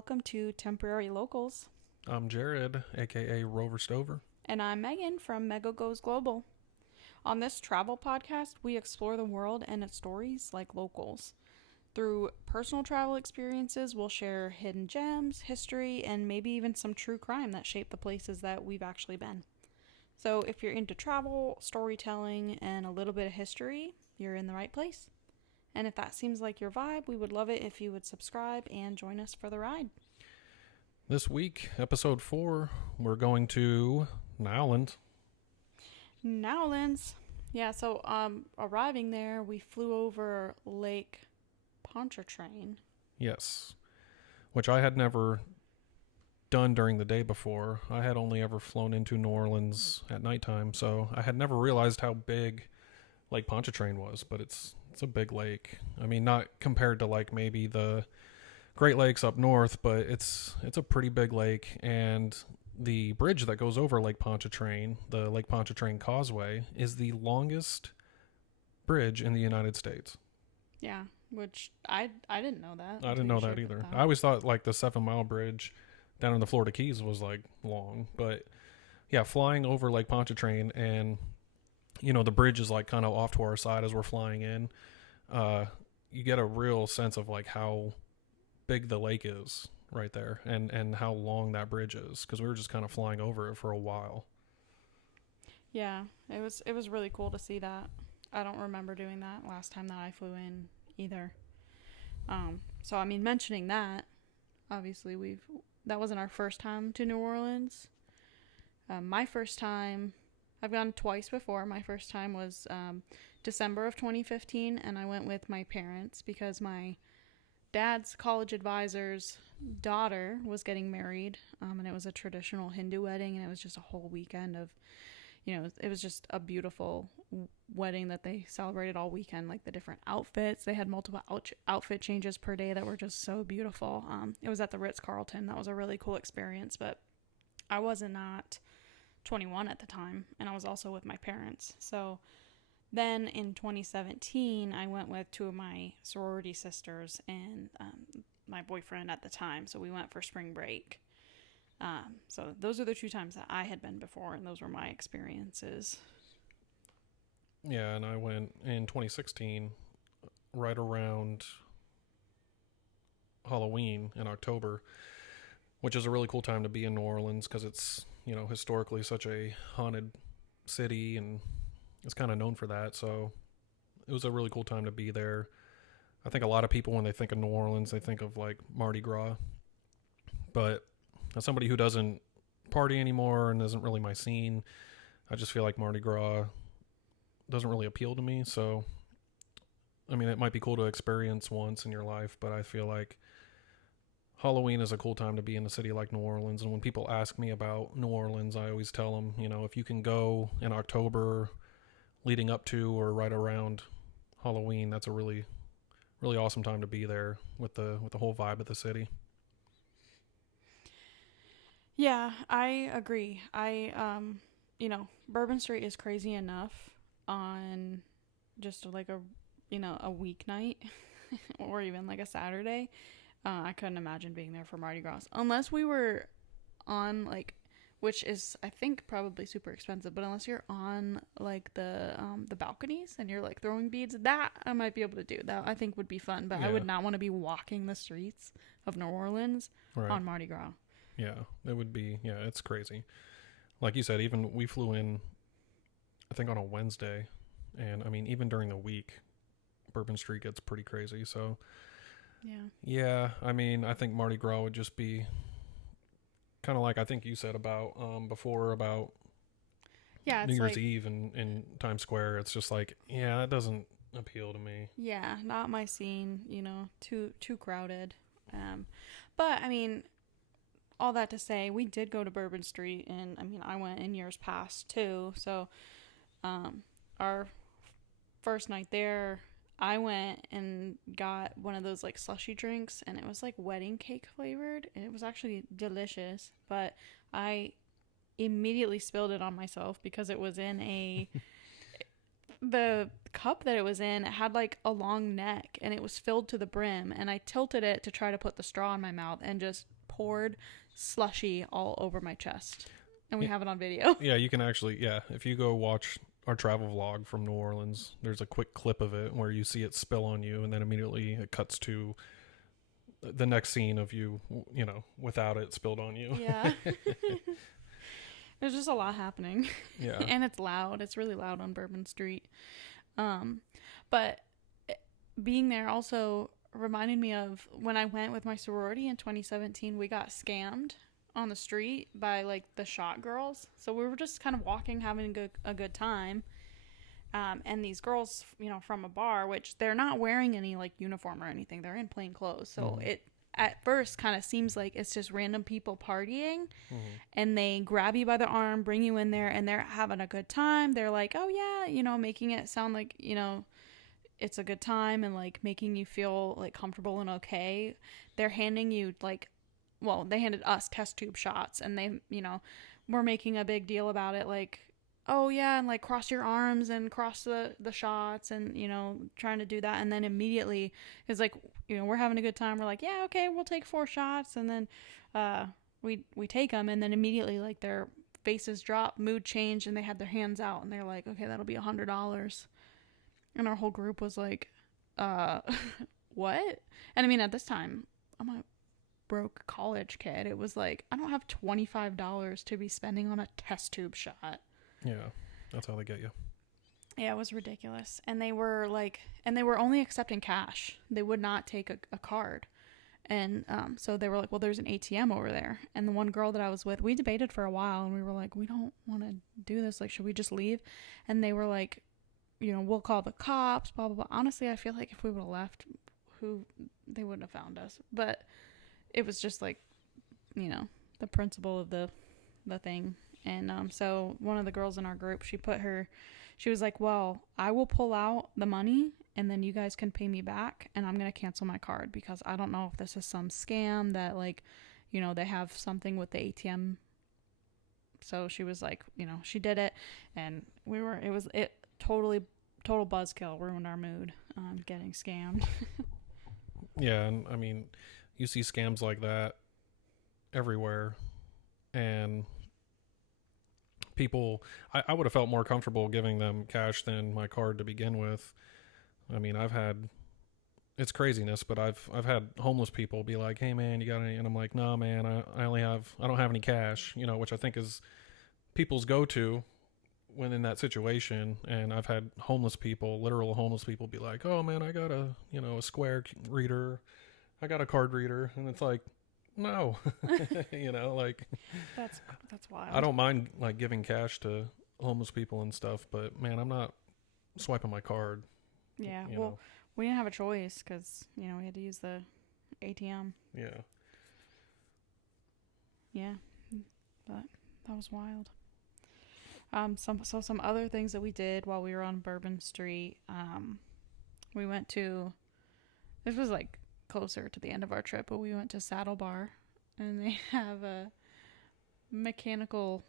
welcome to Temporary Locals. I'm Jared, aka Rover Stover. And I'm Megan from Mega Goes Global. On this travel podcast, we explore the world and its stories like locals. Through personal travel experiences, we'll share hidden gems, history, and maybe even some true crime that shape the places that we've actually been. So if you're into travel, storytelling, and a little bit of history, you're in the right place. And if that seems like your vibe, we would love it if you would subscribe and join us for the ride. This week, episode 4, we're going to Nowland. Nowlands. Yeah, so arriving there, we flew over Lake Pontchartrain. Yes, which I had never done during the day before. I had only ever flown into New Orleans at nighttime, so I had never realized how big Lake Pontchartrain was, but it's a big lake. I mean, not compared to like maybe the Great Lakes up north, but it's a pretty big lake, and the bridge that goes over Lake Pontchartrain, the Lake Pontchartrain Causeway, is the longest bridge in the United States. Yeah, which I didn't know that. I didn't know that either. I always thought like the 7 Mile Bridge down in the Florida Keys was like long, but yeah, flying over Lake Pontchartrain, and you know the bridge is like kind of off to our side as we're flying in. You get a real sense of like how big the lake is right there, and how long that bridge is, because we were just kind of flying over it for a while. Yeah, it was really cool to see that. I don't remember doing that last time that I flew in either. So I mean, mentioning that, obviously that wasn't our first time to New Orleans. My first time, I've gone twice before. My first time was December of 2015, and I went with my parents because my dad's college advisor's daughter was getting married, and it was a traditional Hindu wedding, and it was just a whole weekend of, it was just a beautiful wedding that they celebrated all weekend, like the different outfits. They had multiple outfit changes per day that were just so beautiful. It was at the Ritz-Carlton. That was a really cool experience, but I wasn't not 21 at the time, and I was also with my parents. So then in 2017, I went with 2 of my sorority sisters and my boyfriend at the time. So we went for spring break. So those are the 2 times that I had been before, and those were my experiences. Yeah, and I went in 2016, right around Halloween in October, which is a really cool time to be in New Orleans because it's, historically such a haunted city, and it's kind of known for that. So it was a really cool time to be there. I think a lot of people, when they think of New Orleans, they think of like Mardi Gras. But as somebody who doesn't party anymore and isn't really my scene, I just feel like Mardi Gras doesn't really appeal to me. So, I mean, it might be cool to experience once in your life, but I feel like Halloween is a cool time to be in a city like New Orleans. And when people ask me about New Orleans, I always tell them, if you can go in October leading up to or right around Halloween, that's a really, really awesome time to be there with the whole vibe of the city. Yeah, I agree. Bourbon Street is crazy enough on just like a weeknight or even like a Saturday. I couldn't imagine being there for Mardi Gras unless we were on which is I think probably super expensive, but unless you're on like the balconies and you're like throwing beads, that I might be able to do. That I think would be fun, but yeah. I would not want to be walking the streets of New Orleans on Mardi Gras. Yeah, it would be. Yeah, it's crazy. Like you said, even we flew in, I think on a Wednesday, and I mean even during the week, Bourbon Street gets pretty crazy. So yeah, I mean I think Mardi Gras would just be kind of like I think you said about before about New Year's Eve in Times Square. It's just like, yeah, that doesn't appeal to me. Yeah, not my scene. Too crowded. But I mean, all that to say, we did go to Bourbon Street, and I mean I went in years past too. So our first night there, I went and got one of those like slushy drinks, and it was like wedding cake flavored, and it was actually delicious, but I immediately spilled it on myself because it was in a the cup that it was in, it had like a long neck and it was filled to the brim, and I tilted it to try to put the straw in my mouth and just poured slushy all over my chest. And we have it on video. Yeah, you can actually, if you go watch our travel vlog from New Orleans, there's a quick clip of it where you see it spill on you, and then immediately it cuts to the next scene of you, without it spilled on you. Yeah. There's just a lot happening. Yeah. And it's loud. It's really loud on Bourbon Street. But being there also reminded me of when I went with my sorority in 2017, we got scammed on the street by like the shot girls. So we were just kind of walking, having a good time. And these girls, from a bar, which they're not wearing any like uniform or anything. They're in plain clothes. So it at first kind of seems like it's just random people partying, and they grab you by the arm, bring you in there, and they're having a good time. They're like, oh yeah, making it sound like, it's a good time, and like making you feel like comfortable and okay. They're handing you they handed us test tube shots, and they, were making a big deal about it. Like, oh yeah, and like cross your arms and cross the shots, and trying to do that. And then immediately it's like, we're having a good time, we're like, yeah, okay, we'll take 4 shots. And then we take them, and then immediately like their faces drop, mood change, and they had their hands out, and they're like, okay, that'll be $100. And our whole group was like, what? And I mean, at this time, I'm a broke college kid. It was like, I don't have $25 to be spending on a test tube shot. Yeah, that's how they get you. Yeah, it was ridiculous. And they were only accepting cash. They would not take a card. And so they were like, well, there's an ATM over there. And the one girl that I was with, we debated for a while, and we were like, we don't want to do this. Like, should we just leave? And they were like, we'll call the cops, blah, blah, blah. Honestly, I feel like if we would have left, they wouldn't have found us. But it was just like, the principle of the thing. And so one of the girls in our group, she was like, well, I will pull out the money, and then you guys can pay me back, and I'm going to cancel my card, because I don't know if this is some scam that, like, they have something with the ATM. So she was like, she did it, and total buzzkill, ruined our mood, getting scammed. Yeah, and I mean, you see scams like that everywhere, and people, I would have felt more comfortable giving them cash than my card to begin with. I mean, it's craziness, but I've had homeless people be like, hey man, you got any? And I'm like, no man, I don't have any cash, which I think is people's go-to when in that situation. And I've had literal homeless people be like, oh man, I got a Square reader, I got a card reader. And it's like, no. Like, that's wild. I don't mind like giving cash to homeless people and stuff, but man, I'm not swiping my card. Yeah, well, we didn't have a choice, because we had to use the ATM. Yeah, but that was wild. Some other things that we did while we were on Bourbon Street. We went to, this was like closer to the end of our trip, but we went to Saddle Bar, and they have a mechanical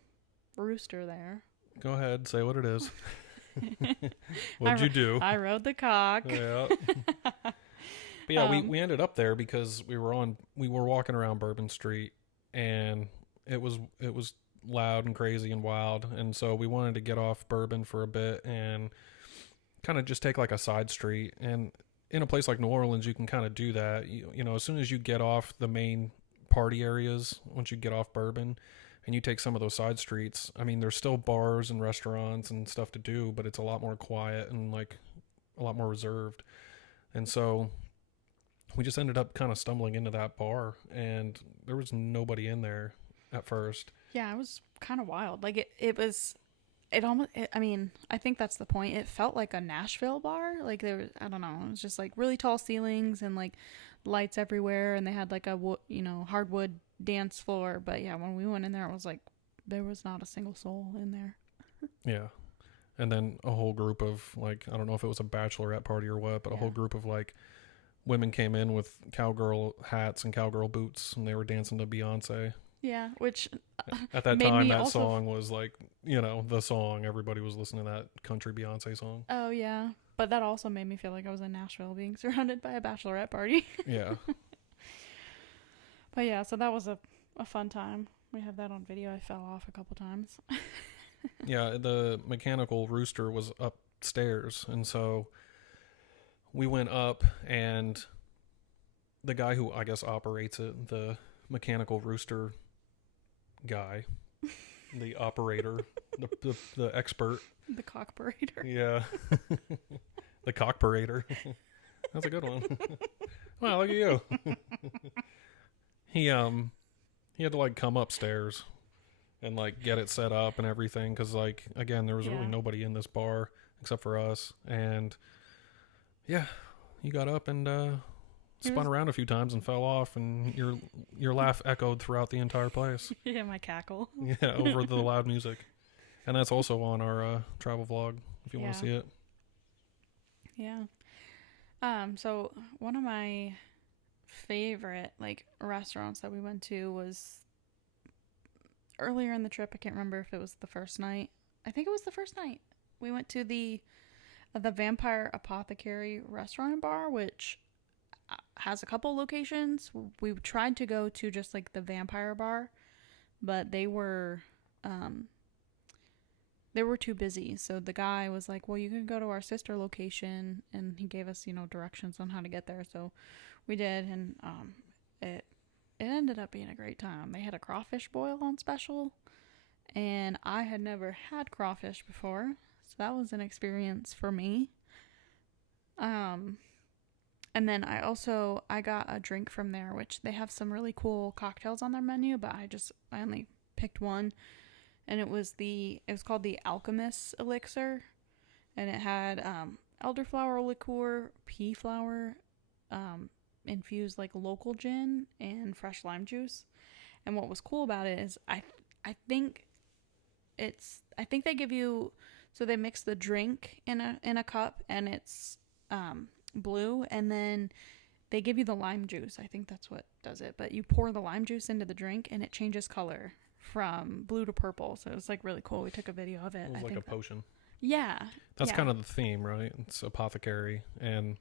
rooster there. Go ahead, say what it is. What'd you do? I rode the cock. Yeah. But yeah, we ended up there because we were walking around Bourbon Street, and it was loud and crazy and wild, and so we wanted to get off Bourbon for a bit and kind of just take like a side street. And in a place like New Orleans, you can kind of do that. As soon as you get off the main party areas, once you get off Bourbon and you take some of those side streets, I mean, there's still bars and restaurants and stuff to do, but it's a lot more quiet and like a lot more reserved. And so we just ended up kind of stumbling into that bar, and there was nobody in there at first. Yeah, it was kind of wild. Like I mean, I think that's the point. It felt like a Nashville bar. Like I don't know, it was just like really tall ceilings and like lights everywhere, and they had like a hardwood dance floor. But yeah, when we went in there, it was like there was not a single soul in there. Yeah. And then a whole group of like, I don't know if it was a bachelorette party or what, but a whole group of like women came in with cowgirl hats and cowgirl boots, and they were dancing to Beyonce. Yeah, which At that Made time, me that also song was like, the song. Everybody was listening to that country Beyonce song. Oh yeah, but that also made me feel like I was in Nashville being surrounded by a bachelorette party. Yeah. But yeah, so that was a fun time. We have that on video. I fell off a couple times. Yeah, the mechanical rooster was upstairs, and so we went up, and the guy who I guess operates it, the mechanical rooster guy, the operator, the expert. The cock parader. Yeah. The cock parader. That's a good one. Wow, look at you. He had to like come upstairs and like get it set up and everything, because like again there was really nobody in this bar except for us, and yeah, he got up and spun around a few times and fell off, and your laugh echoed throughout the entire place. Yeah, my cackle. Yeah, over the loud music. And that's also on our travel vlog if you want to see it. Yeah. So one of my favorite like restaurants that we went to was earlier in the trip. I can't remember if it was the first night. I think it was the first night. We went to the Vampire Apothecary restaurant and bar, which has a couple locations. We tried to go to just like the Vampire bar, but they were too busy. So the guy was like, well, you can go to our sister location, and he gave us, directions on how to get there. So we did, and it ended up being a great time. They had a crawfish boil on special, and I had never had crawfish before, so that was an experience for me. And then I got a drink from there, which they have some really cool cocktails on their menu, but I only picked one. And it was called the Alchemist Elixir, and it had elderflower liqueur, pea flower, infused like local gin and fresh lime juice. And what was cool about it is I think they give you, so they mix the drink in a cup, and it's blue, and then they give you the lime juice. I think that's what does it. But you pour the lime juice into the drink, and it changes color from blue to purple. So it was like really cool. We took a video of it. It was like a potion. Yeah. That's kind of the theme, right? It's apothecary. And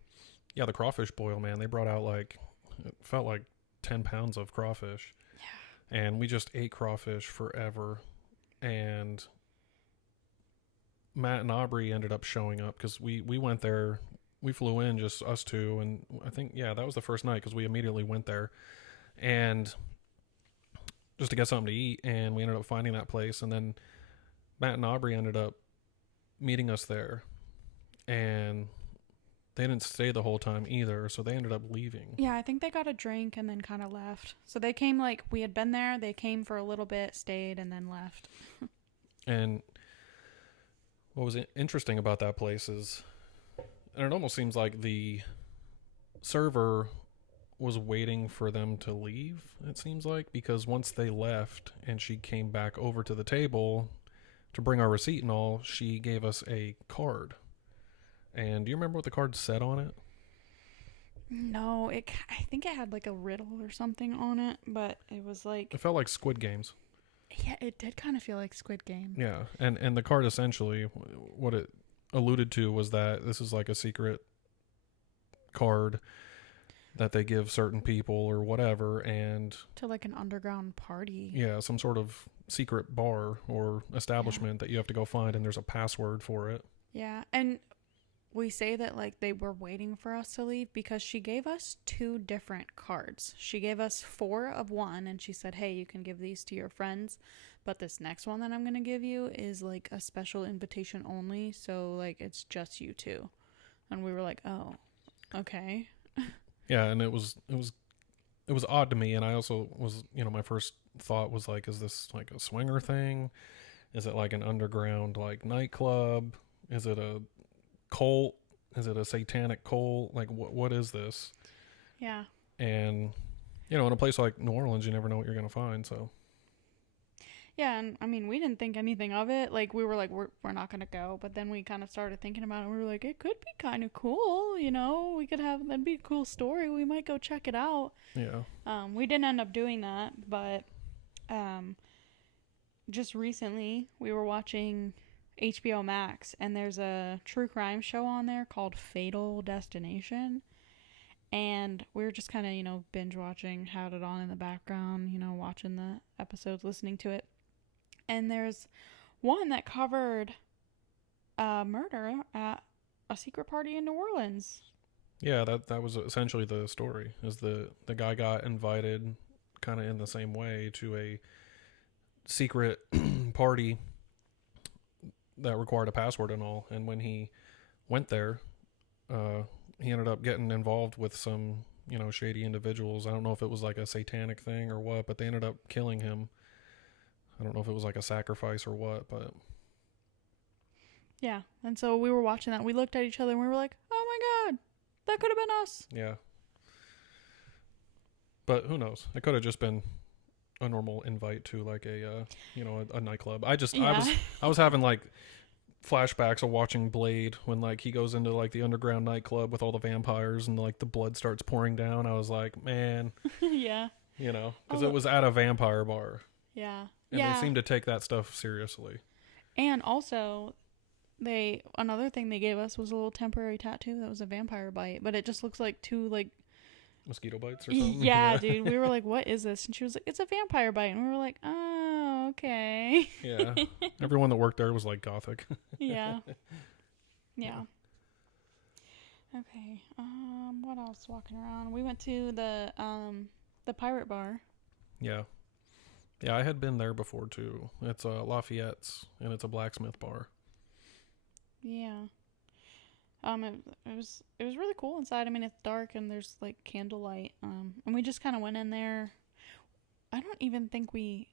yeah, the crawfish boil, man, they brought out like, it felt like 10 pounds of crawfish. Yeah. And we just ate crawfish forever. And Matt and Aubrey ended up showing up because we went there. We flew in, just us two. And I think, that was the first night because we immediately went there. And just to get something to eat, and we ended up finding that place, and then Matt and Aubrey ended up meeting us there, and they didn't stay the whole time either, so they ended up leaving. Yeah, I think they got a drink and then kind of left. So they came, like, we had been there, they came for a little bit, stayed, and then left. And what was interesting about that place is, and it almost seems like the server was waiting for them to leave, it seems like, because once they left and she came back over to the table to bring our receipt and all, she gave us a card. And do you remember what the card said on it? No, I think it had like a riddle or something on it, but it was like, it felt like Squid Games. Yeah, it did kind of feel like Squid Game. Yeah, and the card essentially, what it alluded to was that this is like a secret card that they give certain people or whatever, and to like an underground party. Yeah, some sort of secret bar or establishment that you have to go find, and there's a password for it. Yeah, and we say that like they were waiting for us to leave because she gave us 2 different cards. She gave us 4 of one, and she said, hey, you can give these to your friends, but this next one that I'm going to give you is like a special invitation only, so like it's just you 2. And we were like, oh, okay. Yeah, and it was odd to me, and I also was, my first thought was like, is this like a swinger thing? Is it like an underground like nightclub? Is it a cult? Is it a satanic cult? Like what is this? Yeah. And in a place like New Orleans, you never know what you're gonna find. So yeah, and I mean, we didn't think anything of it. Like we were like, we're not gonna go, but then we kind of started thinking about it, and we were like, it could be kind of cool, we could have, that'd be a cool story, we might go check it out. Yeah. We didn't end up doing that, but just recently we were watching HBO Max, and there's a true crime show on there called Fatal Destination. And we were just kind of, binge watching, had it on in the background, watching the episodes, listening to it. And there's one that covered a murder at a secret party in New Orleans. Yeah, that was essentially the story. Is the guy got invited kind of in the same way to a secret party that required a password and all. And when he went there, he ended up getting involved with some, shady individuals. I don't know if it was like a satanic thing or what, but they ended up killing him. I don't know if it was like a sacrifice or what, but yeah. And so we were watching that. We looked at each other and we were like, "Oh my god, that could have been us." yeah. But who knows? It could have just been a normal invite to like a nightclub. I was having like flashbacks of watching Blade when like he goes into like the underground nightclub with all the vampires and like the blood starts pouring down. I was like, man, yeah. Because it was at a vampire bar. Yeah. And they seem to take that stuff seriously. And also, another thing they gave us was a little temporary tattoo that was a vampire bite, but it just looks like two like mosquito bites or something. Yeah, dude. We were like, "What is this?" And she was like, "It's a vampire bite." And we were like, "Oh, okay." Yeah. Everyone that worked there was like gothic. Yeah. Yeah. Okay. What else walking around? We went to the pirate bar. Yeah. Yeah, I had been there before too. It's Lafayette's and it's a blacksmith bar. Yeah. It was really cool inside. I mean, it's dark and there's like candlelight. And we just kind of went in there. I don't even think we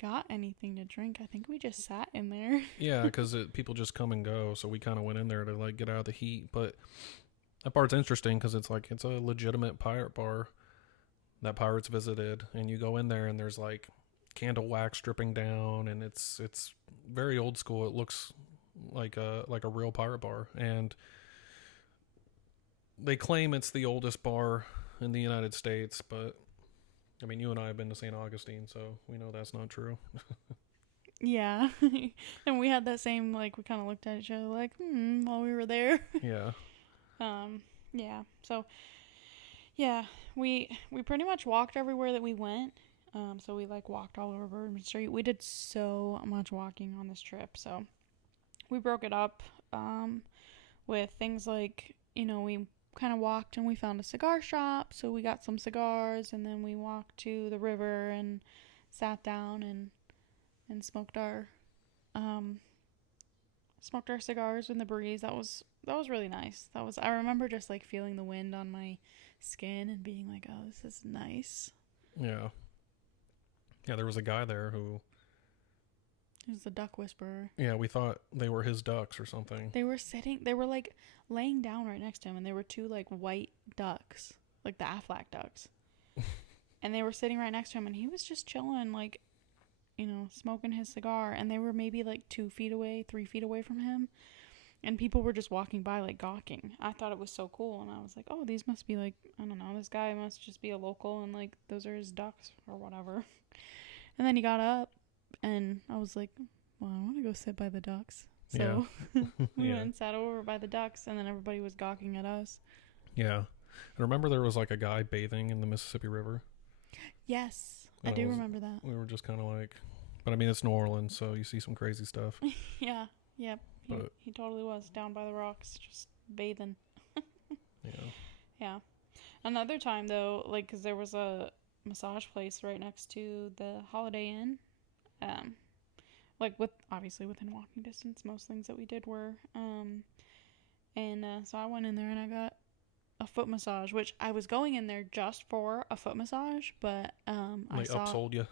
got anything to drink. I think we just sat in there. Yeah, because people just come and go, so we kind of went in there to like get out of the heat. But that part's interesting because it's a legitimate pirate bar that pirates visited, and you go in there and there's like candle wax dripping down, and it's very old school. It looks like a real pirate bar, and they claim it's the oldest bar in the United States, but I mean, you and I have been to St. Augustine, so we know that's not true. Yeah. And we had that same, like, we kind of looked at each other like, while we were there. Yeah. Yeah. So, yeah, we pretty much walked everywhere that we went. So we, like, walked all over Bourbon Street. We did so much walking on this trip, so we broke it up, with things like, we kind of walked and we found a cigar shop, so we got some cigars, and then we walked to the river and sat down and smoked our cigars in the breeze. That was really nice. I remember just like feeling the wind on my skin and being like, oh, this is nice. Yeah, there was a guy there who was the duck whisperer. Yeah, we thought they were his ducks or something. They were like laying down right next to him, and they were two like white ducks, like the Aflac ducks. And they were sitting right next to him, and he was just chilling, like, smoking his cigar, and they were maybe like 2 feet away, 3 feet away from him, and people were just walking by like gawking. I thought it was so cool, and I was like, oh, these must be like, I don't know, this guy must just be a local, and like those are his ducks or whatever. And then he got up, and I was like, well, I want to go sit by the ducks. So we went and sat over by the ducks, and then everybody was gawking at us. Yeah. I remember there was like a guy bathing in the Mississippi River. Yes, I do remember that. We were just kind of like, but I mean, it's New Orleans, so you see some crazy stuff. Yeah, yep. He totally was down by the rocks, just bathing. Yeah. Another time, though, like, because there was a massage place right next to the Holiday Inn. Like, obviously within walking distance, most things that we did were. So I went in there and I got a foot massage, which I was going in there just for a foot massage, but they upsold you.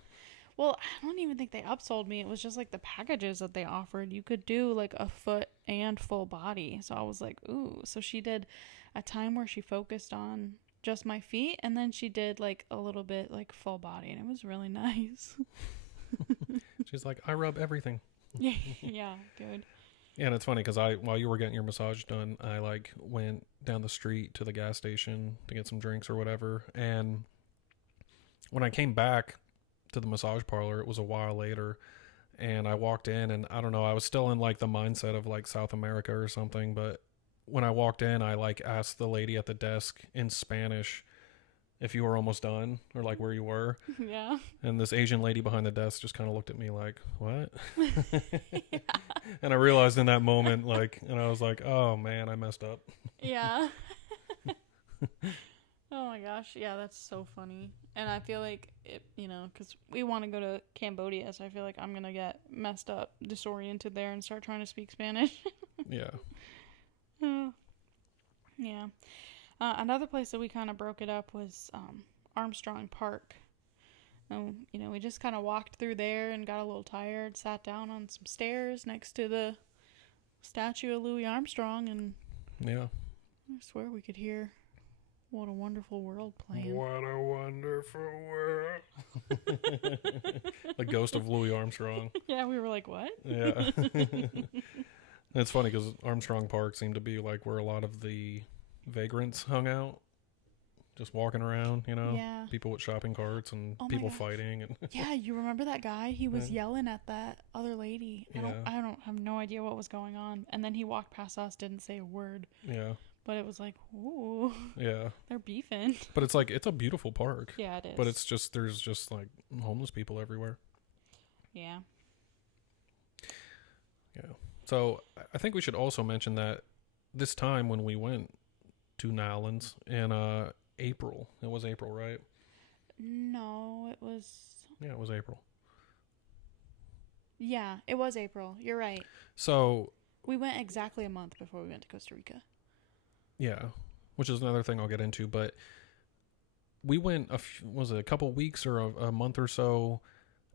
Well, I don't even think they upsold me. It was just like the packages that they offered. You could do like a foot and full body. So I was like, ooh. So she did a time where she focused on just my feet, and then she did like a little bit like full body, and it was really nice. She's like, I rub everything. Yeah, dude. Yeah, and it's funny because while you were getting your massage done, I like went down the street to the gas station to get some drinks or whatever. And when I came back to the massage parlor, it was a while later, And I walked in, and I don't know, I was still in like the mindset of like South America or something, but when I walked in, I like asked the lady at the desk in Spanish if you were almost done or like where you were. Yeah. And this Asian lady behind the desk just kind of looked at me like, "What?" Yeah. And I realized in that moment, like, and I was like, "Oh man, I messed up." Yeah. Oh my gosh. Yeah, that's so funny. And I feel like it, because we want to go to Cambodia, so I feel like I'm going to get messed up, disoriented there and start trying to speak Spanish. Yeah. Yeah. Another place that we kind of broke it up was Armstrong Park. We just kind of walked through there and got a little tired, sat down on some stairs next to the statue of Louis Armstrong, and Yeah. I swear we could hear What a Wonderful World playing. What a wonderful world. The ghost of Louis Armstrong. Yeah, we were like, what? Yeah. It's funny because Armstrong Park seemed to be like where a lot of the vagrants hung out, just walking around, Yeah. people with shopping carts and Oh my people gosh. fighting. And Yeah, you remember that guy? He was Yeah. yelling at that other lady. Yeah. I don't have no idea what was going on. And then he walked past us, didn't say a word. Yeah. But it was like, ooh, Yeah. they're beefing. But it's like, it's a beautiful park. Yeah, it is. But it's just, there's just like homeless people everywhere. Yeah. Yeah. So I think we should also mention that this time when we went to Nowlands in April, it was April, right? No, it was. Yeah, it was April. Yeah, it was April. You're right. So We went exactly a month before we went to Costa Rica. yeah, which is another thing I'll get into, but we went was it a couple weeks or a month or so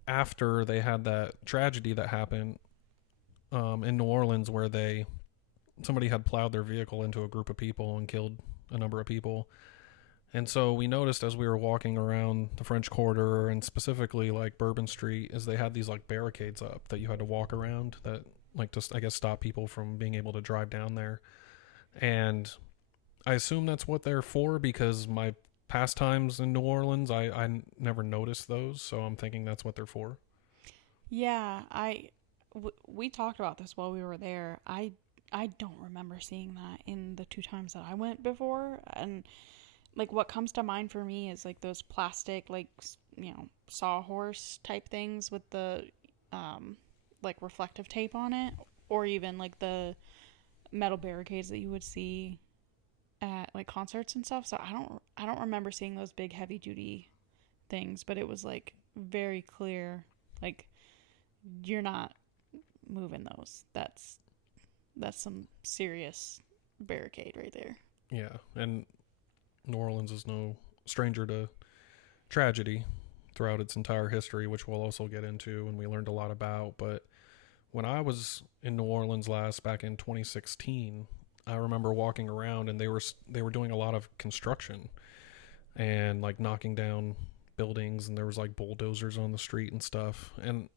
after they had that tragedy that happened in New Orleans where somebody had plowed their vehicle into a group of people and killed a number of people. And so we noticed as we were walking around the French Quarter and specifically like Bourbon Street is they had these like barricades up that you had to walk around that like just I guess stop people from being able to drive down there. And I assume that's what they're for because my past times in New Orleans I never noticed those, so I'm thinking that's what they're for. Yeah, we talked about this while we were there. I don't remember seeing that in the 2 times that I went before. And like what comes to mind for me is like those plastic like sawhorse type things with the like reflective tape on it, or even like the metal barricades that you would see at like concerts and stuff. So I don't remember seeing those big heavy duty things, but it was like very clear like you're not moving those. That's some serious barricade right there. Yeah, and New Orleans is no stranger to tragedy throughout its entire history, which we'll also get into and we learned a lot about. But when I was in New Orleans last back in 2016, I remember walking around and they were doing a lot of construction and like knocking down buildings, and there was like bulldozers on the street and stuff. And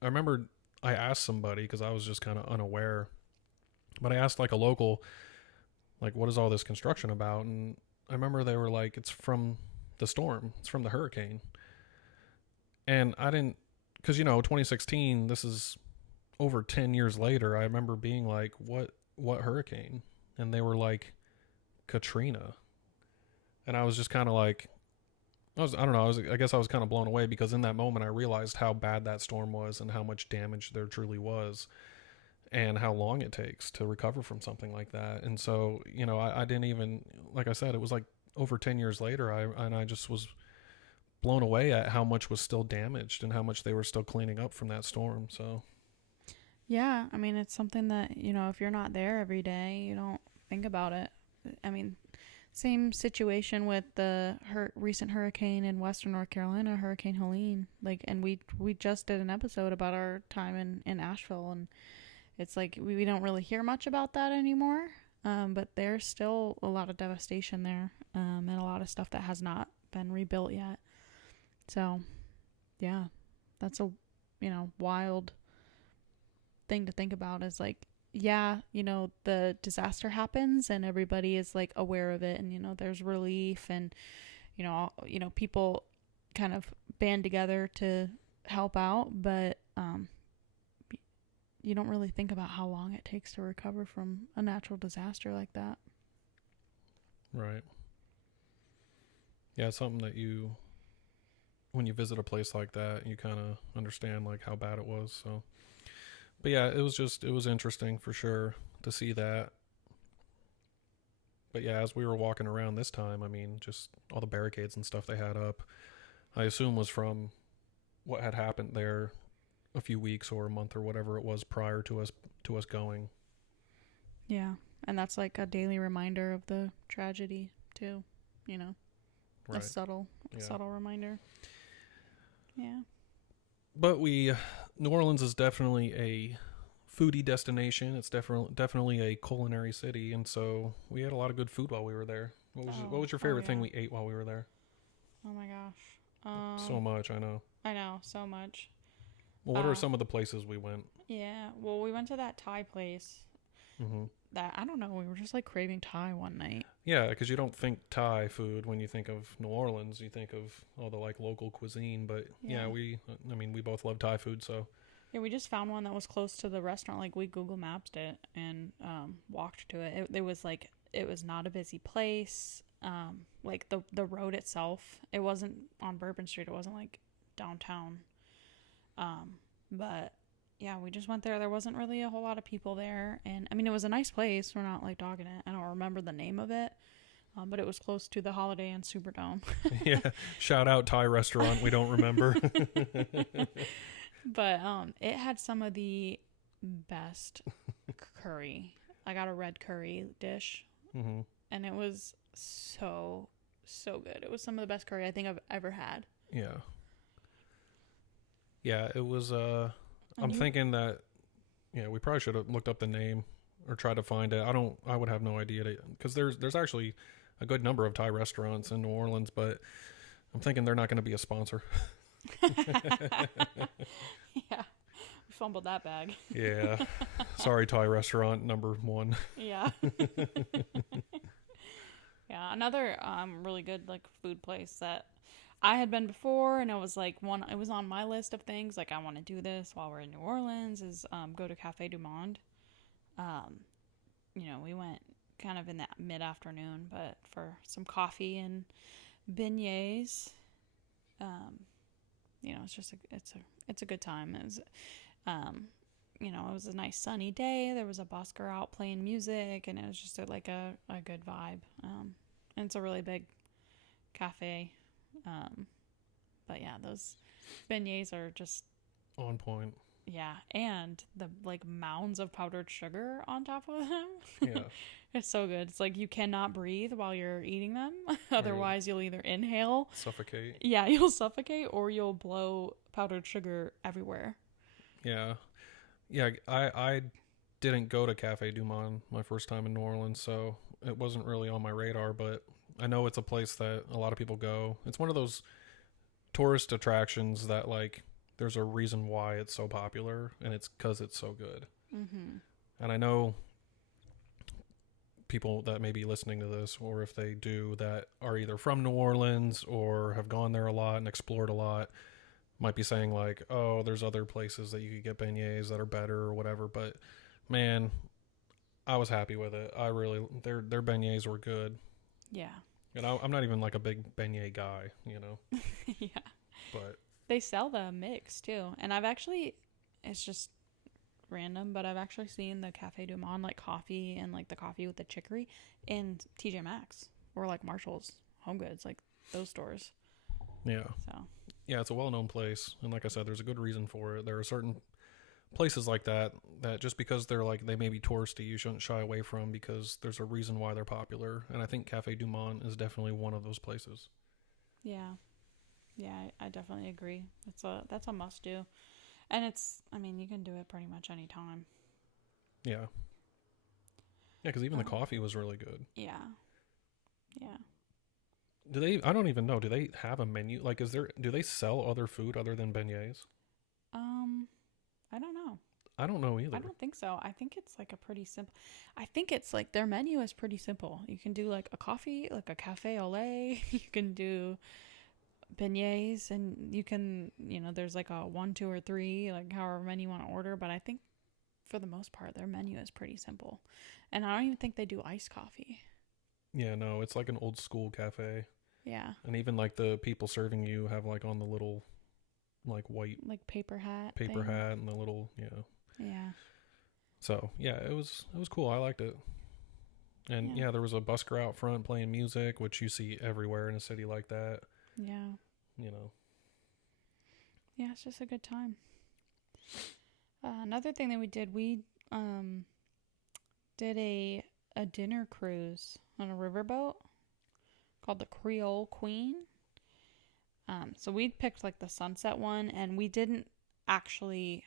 I remember I asked somebody because I was just kind of unaware, but I asked like a local, like, what is all this construction about? And I remember they were like, it's from the storm. It's from the hurricane. And I didn't, because, 2016, this is over 10 years later. I remember being like, what hurricane? And they were like, Katrina. And I was just kind of like, I don't know. I guess I was kind of blown away because in that moment I realized how bad that storm was and how much damage there truly was and how long it takes to recover from something like that. And so, I didn't even, like I said, it was like over 10 years later. I just was blown away at how much was still damaged and how much they were still cleaning up from that storm. So, yeah, I mean, it's something that, if you're not there every day, you don't think about it. I mean, same situation with the recent hurricane in Western North Carolina, Hurricane Helene. Like, and we just did an episode about our time in Asheville, and it's like we don't really hear much about that anymore. But there's still a lot of devastation there, and a lot of stuff that has not been rebuilt yet. So, yeah, that's a wild thing to think about. Is like, yeah, the disaster happens and everybody is like aware of it, and there's relief, and people kind of band together to help out, but you don't really think about how long it takes to recover from a natural disaster like that. Right. Yeah, it's something that when you visit a place like that, you kind of understand like how bad it was. So, but yeah, it was interesting for sure to see that. But yeah, as we were walking around this time, I mean, just all the barricades and stuff they had up, I assume was from what had happened there a few weeks or a month or whatever it was prior to us going. Yeah. And that's like a daily reminder of the tragedy too, you know. Right. A subtle reminder. Yeah. But New Orleans is definitely a foodie destination. It's definitely a culinary city, and so we had a lot of good food while we were there. What was your favorite thing we ate while we were there? Oh my gosh. So much, I know. I know, so much. Well, what are some of the places we went? Yeah, well, we went to that Thai place. Mm-hmm. That, I don't know, we were just like craving Thai one night. Yeah, because you don't think Thai food when you think of New Orleans. You think of all the like local cuisine, but yeah, we both love Thai food, so. Yeah, we just found one that was close to the restaurant. Like, we Google Mapped it and walked to it. It was not a busy place. Like the road itself, it wasn't on Bourbon Street. It wasn't like downtown. But yeah, we just went there. There wasn't really a whole lot of people there, and I mean, it was a nice place. We're not like dogging it. I don't remember the name of it, but it was close to the Holiday Inn Superdome. Yeah, shout out Thai restaurant. We don't remember. But it had some of the best curry. I got a red curry dish, mm-hmm. and it was so good. It was some of the best curry I think I've ever had. Yeah. Yeah, it was. I'm thinking that, yeah, we probably should have looked up the name or tried to find it. I would have no idea, because there's actually a good number of Thai restaurants in New Orleans, but I'm thinking they're not going to be a sponsor. Yeah, we fumbled that bag. Yeah, sorry, Thai restaurant number 1. Yeah. Yeah, another really good like food place that I had been before, and it was like it was on my list of things like I want to do this while we're in New Orleans, is go to Cafe du Monde. We went kind of in that mid-afternoon, but for some coffee and beignets. It's just it's a good time. It was it was a nice sunny day. There was a busker out playing music, and it was just a good vibe. And it's a really big cafe. But yeah, those beignets are just on point. Yeah, and the like mounds of powdered sugar on top of them. Yeah. It's so good. It's like you cannot breathe while you're eating them. Otherwise, you'll either inhale, suffocate. Yeah, you'll suffocate, or you'll blow powdered sugar everywhere. Yeah. Yeah, I didn't go to Cafe du Monde my first time in New Orleans, so it wasn't really on my radar, but I know it's a place that a lot of people go. It's one of those tourist attractions that, like, there's a reason why it's so popular, and it's because it's so good. Mm-hmm. And I know people that may be listening to this, or if they do, that are either from New Orleans or have gone there a lot and explored a lot, might be saying like, oh, there's other places that you could get beignets that are better or whatever. But man, I was happy with it. Their beignets were good. Yeah. And I'm not even like a big beignet guy, Yeah. But they sell the mix too. And it's just random, but I've actually seen the Cafe du Monde like coffee and like the coffee with the chicory in TJ Maxx or like Marshall's, Home Goods, like those stores. Yeah. So. Yeah, it's a well-known place, and like I said, there's a good reason for it. There are certain places like that just because they're like, they may be touristy, you shouldn't shy away from, because there's a reason why they're popular. And I think Cafe du Monde is definitely one of those places. Yeah. Yeah, I definitely agree. That's a must do. And you can do it pretty much any time. Yeah. Yeah, because even the coffee was really good. Yeah. Yeah. I don't even know, do they have a menu? Like, do they sell other food other than beignets? I don't know. I don't know either. I don't think so. I think it's like a pretty simple. I think it's like their menu is pretty simple. You can do like a coffee, like a cafe au lait. You can do beignets, and you can, there's like a 1, 2, or 3, like however many you want to order. But I think for the most part, their menu is pretty simple. And I don't even think they do iced coffee. Yeah, no, it's like an old school cafe. Yeah. And even like the people serving you have like on the little like white Like paper hat and the little, Yeah. So, yeah, it was cool. I liked it. And yeah, there was a busker out front playing music, which you see everywhere in a city like that. Yeah. Yeah, it's just a good time. Another thing that we did did a dinner cruise on a riverboat called the Creole Queen. So we picked like the sunset one, and we didn't actually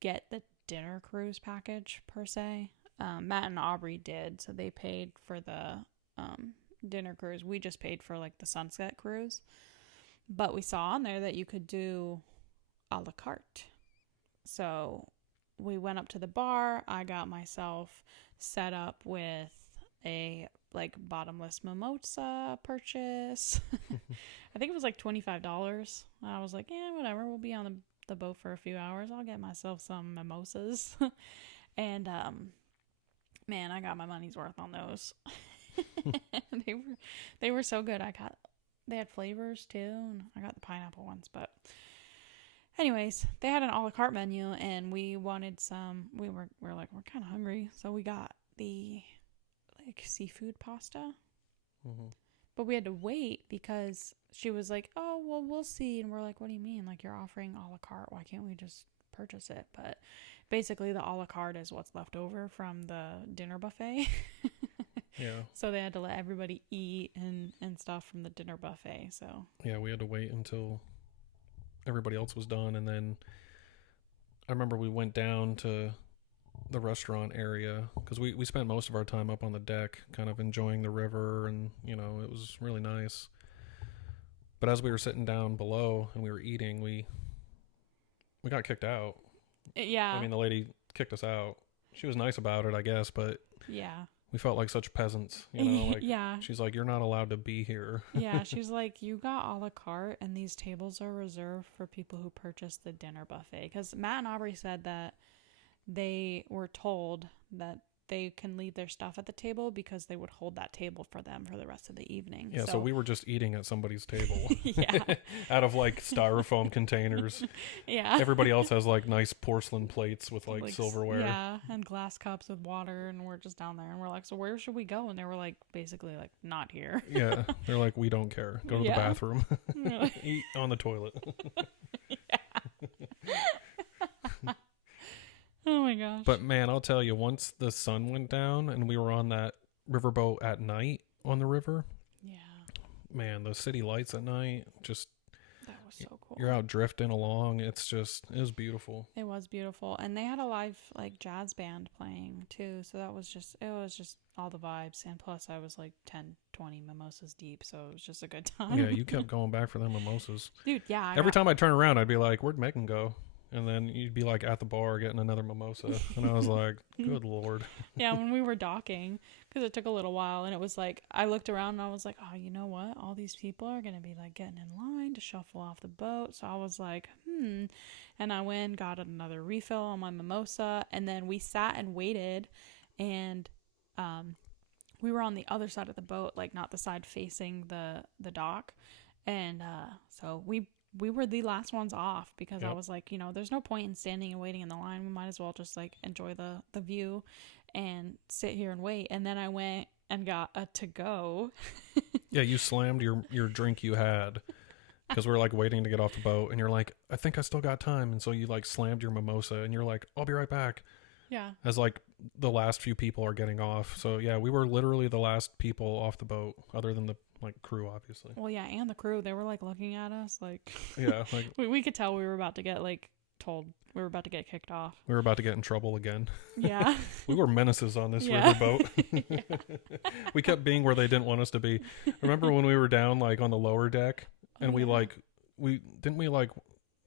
get the dinner cruise package per se. Matt and Aubrey did, so they paid for the dinner cruise. We just paid for like the sunset cruise. But we saw on there that you could do a la carte. So we went up to the bar. I got myself set up with a like bottomless mimosa purchase. I think it was like $25. I was like, yeah, whatever. We'll be on the boat for a few hours. I'll get myself some mimosas. And man, I got my money's worth on those. They were so good. They had flavors too, and I got the pineapple ones. But anyways, they had an a la carte menu, and we wanted some. We were like, we're kind of hungry, so we got the like seafood pasta. Mm-hmm. But we had to wait because she was like, oh, well, we'll see. And we're like, what do you mean? Like, you're offering a la carte. Why can't we just purchase it? But basically, the a la carte is what's left over from the dinner buffet. Yeah. So they had to let everybody eat and stuff from the dinner buffet. So yeah, we had to wait until everybody else was done. And then I remember we went down to the restaurant area because we spent most of our time up on the deck kind of enjoying the river, and it was really nice. But as we were sitting down below and we were eating, we got kicked out. Yeah. I mean, the lady kicked us out. She was nice about it, I guess, but yeah, we felt like such peasants, like yeah. She's like, you're not allowed to be here. Yeah, she's like, you got a la carte and these tables are reserved for people who purchase the dinner buffet. Because Matt and Aubrey said that they were told that they can leave their stuff at the table because they would hold that table for them for the rest of the evening. Yeah, so we were just eating at somebody's table. Yeah. Out of like styrofoam containers. Yeah. Everybody else has like nice porcelain plates with like silverware. Yeah, and glass cups with water, and we're just down there and we're like, so where should we go? And they were like, basically like, not here. Yeah, they're like, we don't care. Go to the bathroom. Eat on the toilet. Oh my gosh. But man, I'll tell you, once the sun went down and we were on that riverboat at night on the river. Yeah. Man, the city lights at night, just. That was so cool. You're out drifting along. It was beautiful. It was beautiful. And they had a live like jazz band playing too. So it was just all the vibes. And plus I was like 10, 20 mimosas deep. So it was just a good time. Yeah, you kept going back for them mimosas. Dude, yeah. Every time I turn around, I'd be like, where'd Megan go? And then you'd be like at the bar getting another mimosa. And I was like, good Lord. Yeah, when we were docking, because it took a little while. And it was like, I looked around and I was like, oh, you know what? All these people are going to be like getting in line to shuffle off the boat. So I was like, And I went, got another refill on my mimosa. And then we sat and waited. And we were on the other side of the boat, like not the side facing the dock. And so we were the last ones off because I was like, there's no point in standing and waiting in the line. We might as well just like enjoy the view and sit here and wait. And then I went and got a to-go. Yeah, you slammed your drink you had because we were like waiting to get off the boat. And you're like, I think I still got time. And so you like slammed your mimosa and you're like, I'll be right back. Yeah. As like the last few people are getting off. So yeah, we were literally the last people off the boat other than the like crew, obviously. Well, yeah, and the crew, they were like looking at us like yeah, like we could tell we were about to get like told we were about to get kicked off. We were about to get in trouble again. Yeah. We were menaces on this riverboat. We kept being where they didn't want us to be. Remember when we were down like on the lower deck and we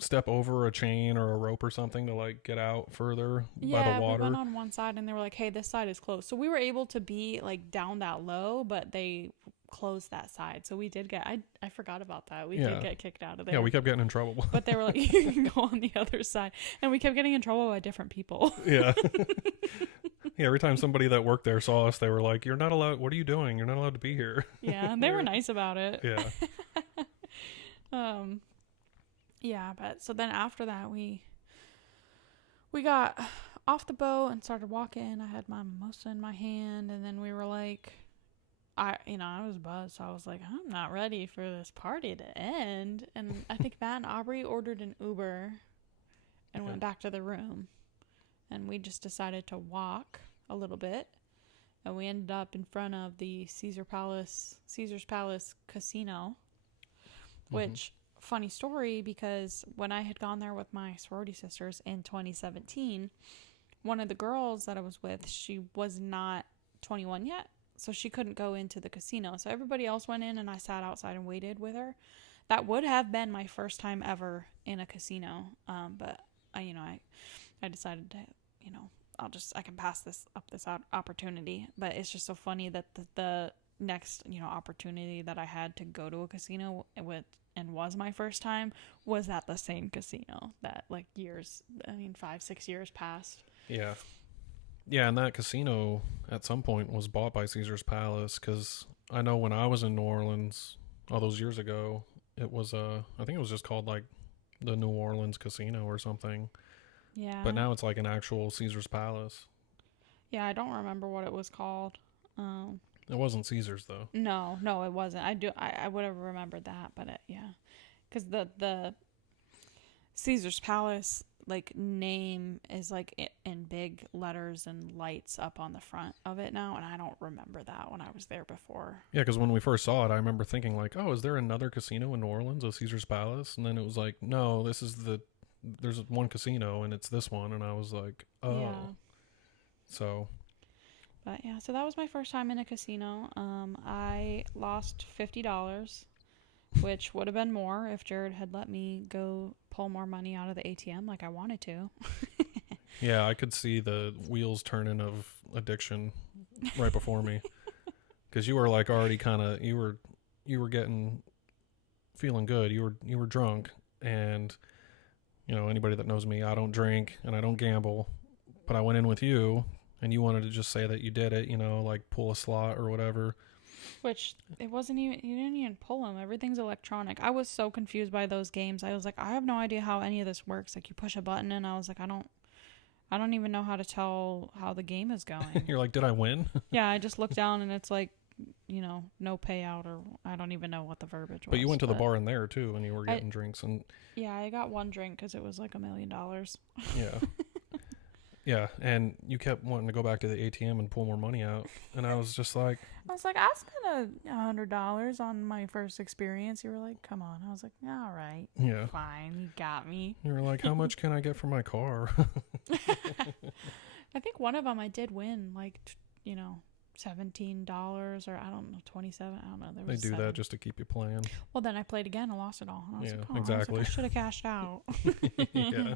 step over a chain or a rope or something to like get out further by the water? We went on one side and they were like, hey, this side is closed. So we were able to be like down that low, but they closed that side. So we did get, I forgot about that. We Yeah. did get kicked out of there. Yeah, we kept getting in trouble. But they were like, you can go on the other side. And we kept getting in trouble by different people. Yeah. Yeah, every time somebody that worked there saw us, they were like, "You're not allowed. What are you doing? You're not allowed to be here." Yeah, and they were nice about it. Yeah. Yeah, but so then after that we got off the boat and started walking. I had my mimosa in my hand, and then we were like, I was buzzed, so I was like, I'm not ready for this party to end. And I think Matt and Aubrey ordered an Uber and went back to the room, and we just decided to walk a little bit, and we ended up in front of the Caesar's Palace Casino, which funny story, because when I had gone there with my sorority sisters in 2017, one of the girls that I was with, she was not 21 yet, so she couldn't go into the casino. So everybody else went in, and I sat outside and waited with her. That would have been my first time ever in a casino, but I decided to, I can pass this opportunity. But it's just so funny that the next, opportunity that I had to go to a casino with, and was my first time, was at the same casino that 5-6 years passed. Yeah. Yeah, and that casino at some point was bought by Caesar's Palace, because I know when I was in New Orleans all those years ago, it was I think it was just called like the New Orleans Casino or something. Yeah. But now it's like an actual Caesar's Palace. Yeah, I don't remember what it was called. It wasn't Caesar's though. No, it wasn't. I would have remembered that, but yeah, because the Caesar's Palace name is in big letters and lights up on the front of it now, and I don't remember that when I was there before. Yeah, because when we first saw it, I remember thinking like, oh, is there another casino in New Orleans, a Caesar's Palace? And then it was like, no, there's one casino and it's this one, and I was like, oh. Yeah. So. But yeah, so that was my first time in a casino. I lost $50, which would have been more if Jared had let me go pull more money out of the ATM like I wanted to. Yeah, I could see the wheels turning of addiction right before me, because you were like already kind of you were feeling good. You were drunk, and anybody that knows me, I don't drink and I don't gamble, but I went in with you, and you wanted to just say that you did it, like pull a slot or whatever. Which it wasn't even, you didn't even pull them. Everything's electronic. I was so confused by those games. I was like, I have no idea how any of this works. Like, you push a button, and I was like, I don't even know how to tell how the game is going. You're like, did I win? Yeah, I just looked down, and it's like, no payout, or I don't even know what the verbiage was. But you went to the bar in there too, and you were getting drinks, and yeah, I got one drink because it was like $1 million. Yeah. Yeah, and you kept wanting to go back to the ATM and pull more money out, and I was just like, I spent $100 on my first experience. You were like, come on. I was like, all right, yeah, fine, you got me. You were like, how much can I get for my car? I think one of them I did win, $17, or I don't know, 27. I don't know. There was They do 7. that just to keep you playing. Well, then I played again and lost it all. And I was Yeah, like, oh, exactly. I should have cashed out. Yeah.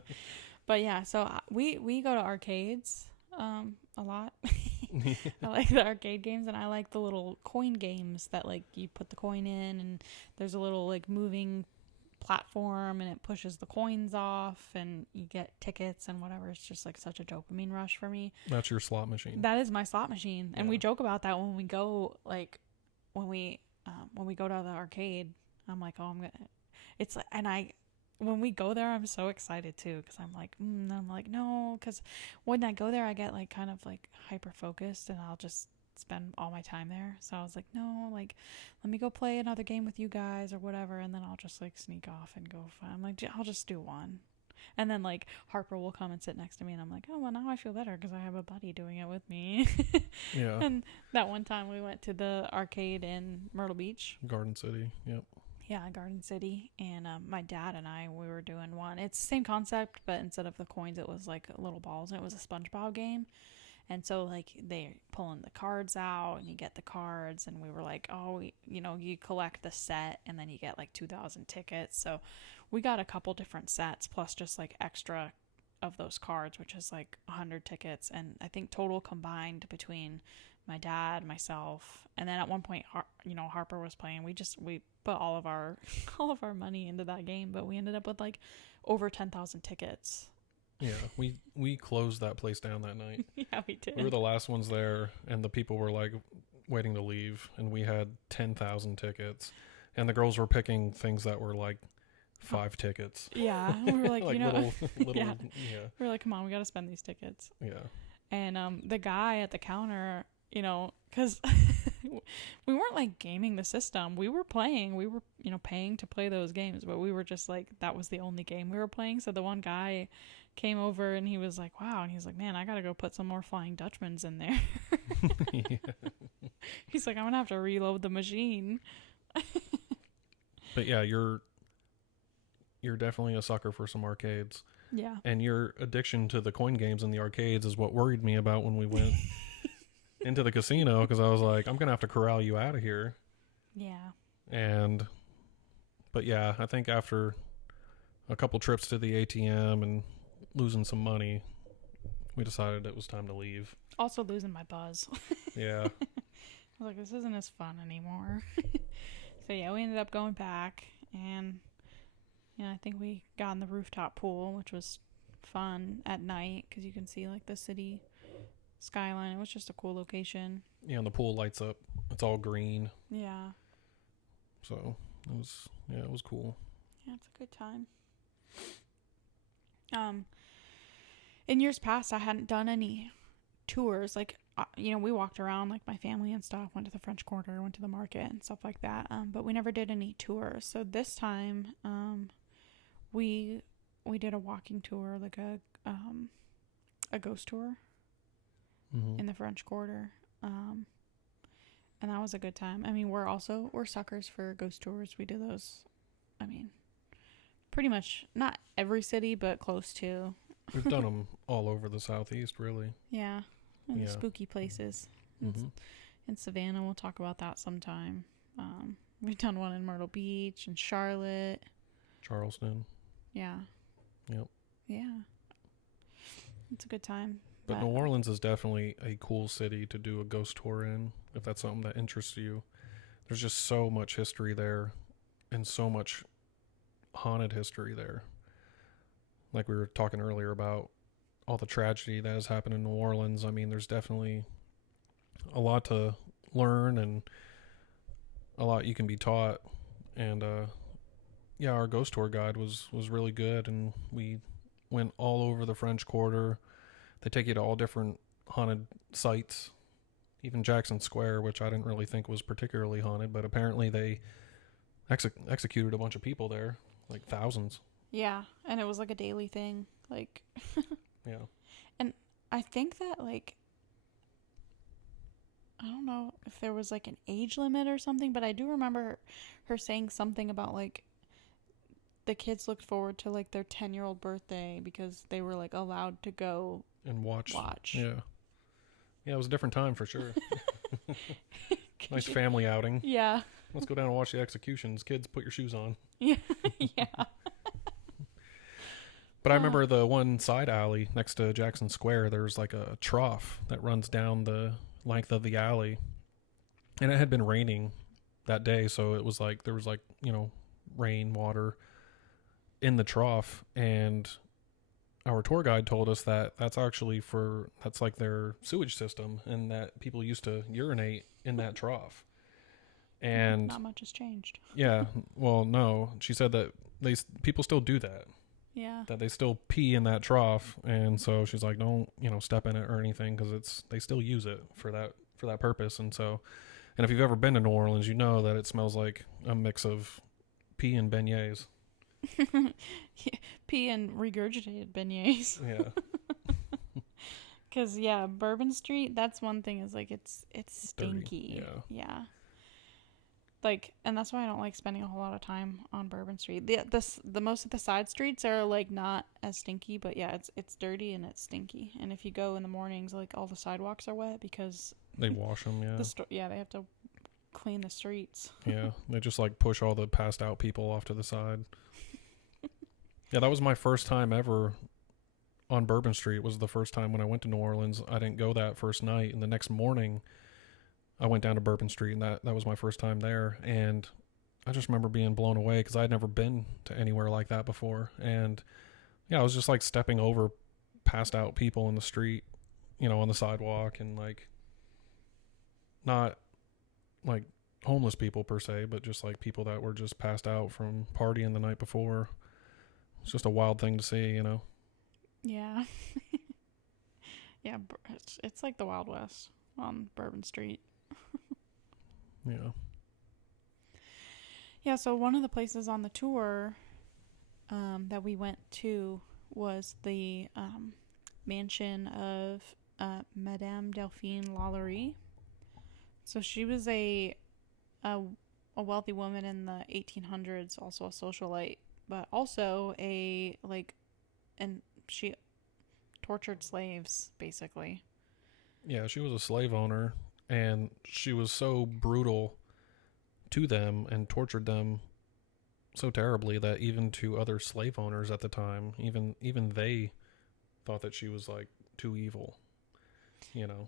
But yeah, so we go to arcades a lot. I like the arcade games, and I like the little coin games that you put the coin in, and there's a little moving platform, and it pushes the coins off, and you get tickets and whatever. It's just such a dopamine rush for me. That's your slot machine. That is my slot machine, and we joke about that when we go when we go to the arcade. I'm like, oh, I'm gonna. It's when we go there, I'm so excited too, because I'm like, no, because when I go there, I get kind of hyper focused, and I'll just spend all my time there. So I was like, no, let me go play another game with you guys or whatever, and then I'll just sneak off and go. I'm like, I'll just do one, and then Harper will come and sit next to me, and I'm like, oh, well, now I feel better because I have a buddy doing it with me. Yeah. And that one time we went to the arcade in Myrtle Beach, Garden City. Yep. Yeah, Garden City, and my dad and we were doing one. It's the same concept, but instead of the coins, it was little balls, and it was a SpongeBob game. And so they're pulling the cards out, and you get the cards, and we were like, oh, you collect the set, and then you get 2,000 tickets. So we got a couple different sets, plus just extra of those cards, which is 100 tickets. And I think total combined between my dad, myself, and then at one point, Harper was playing. We put all of our all of our money into that game, but we ended up with like over 10,000 tickets. Yeah, we closed that place down that night. Yeah, we did. We were the last ones there, and the people were like waiting to leave, and we had 10,000 tickets, and the girls were picking things that were like 5 tickets. Yeah, we were like, like little, yeah. We were like, come on, we got to spend these tickets. Yeah. And the guy at the counter, because we weren't like gaming the system. We were playing. We were, paying to play those games, but we were just like, that was the only game we were playing. So the one guy came over and he was like, wow. And he's like, man, I got to go put some more Flying Dutchmans in there. Yeah. He's like, I'm going to have to reload the machine. But yeah, you're definitely a sucker for some arcades. Yeah. And your addiction to the coin games in the arcades is what worried me about when we went into the casino, because I was like, I'm going to have to corral you out of here. Yeah. But yeah, I think after a couple trips to the ATM and losing some money, we decided it was time to leave. Also losing my buzz. Yeah. I was like, this isn't as fun anymore. So yeah, we ended up going back, and I think we got in the rooftop pool, which was fun at night because you can see like the city skyline. It was just a cool location. Yeah, and the pool lights up. It's all green. Yeah. So it was cool. Yeah, it's a good time. In years past, I hadn't done any tours. Like, we walked around, like my family and stuff, went to the French Quarter, went to the market and stuff like that. But we never did any tours. So this time, we did a walking tour, like a ghost tour in the French Quarter. And that was a good time. I mean, we're suckers for ghost tours. We do those, pretty much not every city, but close to. We've done them all over the Southeast, really. Yeah. And the spooky places. Mm-hmm. In Savannah, we'll talk about that sometime. We've done one in Myrtle Beach and Charlotte. Charleston. Yeah. Yep. Yeah. It's a good time. But New Orleans is definitely a cool city to do a ghost tour in, if that's something that interests you. There's just so much history there, and so much haunted history there. Like we were talking earlier about all the tragedy that has happened in New Orleans. I mean, there's definitely a lot to learn and a lot you can be taught. And our ghost tour guide was really good, and we went all over the French Quarter. They take you to all different haunted sites, even Jackson Square, which I didn't really think was particularly haunted, but apparently they executed a bunch of people there, like thousands. Yeah, and it was like a daily thing, like. Yeah. And I think that, like, I don't know if there was like an age limit or something, but I do remember her saying something about like the kids looked forward to like their 10-year-old birthday because they were like allowed to go and watch. Yeah, it was a different time for sure. Nice family outing. Yeah, let's go down and watch the executions. Kids, put your shoes on. Yeah. Yeah. But I remember the one side alley next to Jackson Square, there's like a trough that runs down the length of the alley. And it had been raining that day, so it was like there was like, rain, water in the trough. And our tour guide told us that that's like their sewage system, and that people used to urinate in that trough. And not much has changed. Yeah, well, no. She said that people still do that. Yeah. That they still pee in that trough, and so she's like, don't step in it or anything, because they still use it for that purpose. And if you've ever been to New Orleans, you know that it smells like a mix of pee and beignets. Pee and regurgitated beignets. Yeah. Because Bourbon Street, that's one thing, is like it's stinky. Dirty. Yeah. Like, and that's why I don't like spending a whole lot of time on Bourbon Street. The most of the side streets are like not as stinky, but yeah, it's dirty and it's stinky. And if you go in the mornings, like all the sidewalks are wet because they wash them. Yeah. They have to clean the streets. Yeah, they just like push all the passed out people off to the side. Yeah, that was my first time ever on Bourbon Street. Was the first time when I went to New Orleans. I didn't go that first night, and the next morning I went down to Bourbon Street, and that was my first time there. And I just remember being blown away because I'd never been to anywhere like that before. And yeah, I was just like stepping over passed out people in the street, on the sidewalk, and like not like homeless people per se, but just like people that were just passed out from partying the night before. It's just a wild thing to see. Yeah. Yeah, it's like the Wild West on Bourbon Street. Yeah. Yeah, so one of the places on the tour that we went to was the mansion of Madame Delphine Lalaurie. So she was a wealthy woman in the 1800s, also a socialite, but also and she tortured slaves, basically. Yeah, she was a slave owner, and she was so brutal to them and tortured them so terribly that even to other slave owners at the time, even they thought that she was like too evil.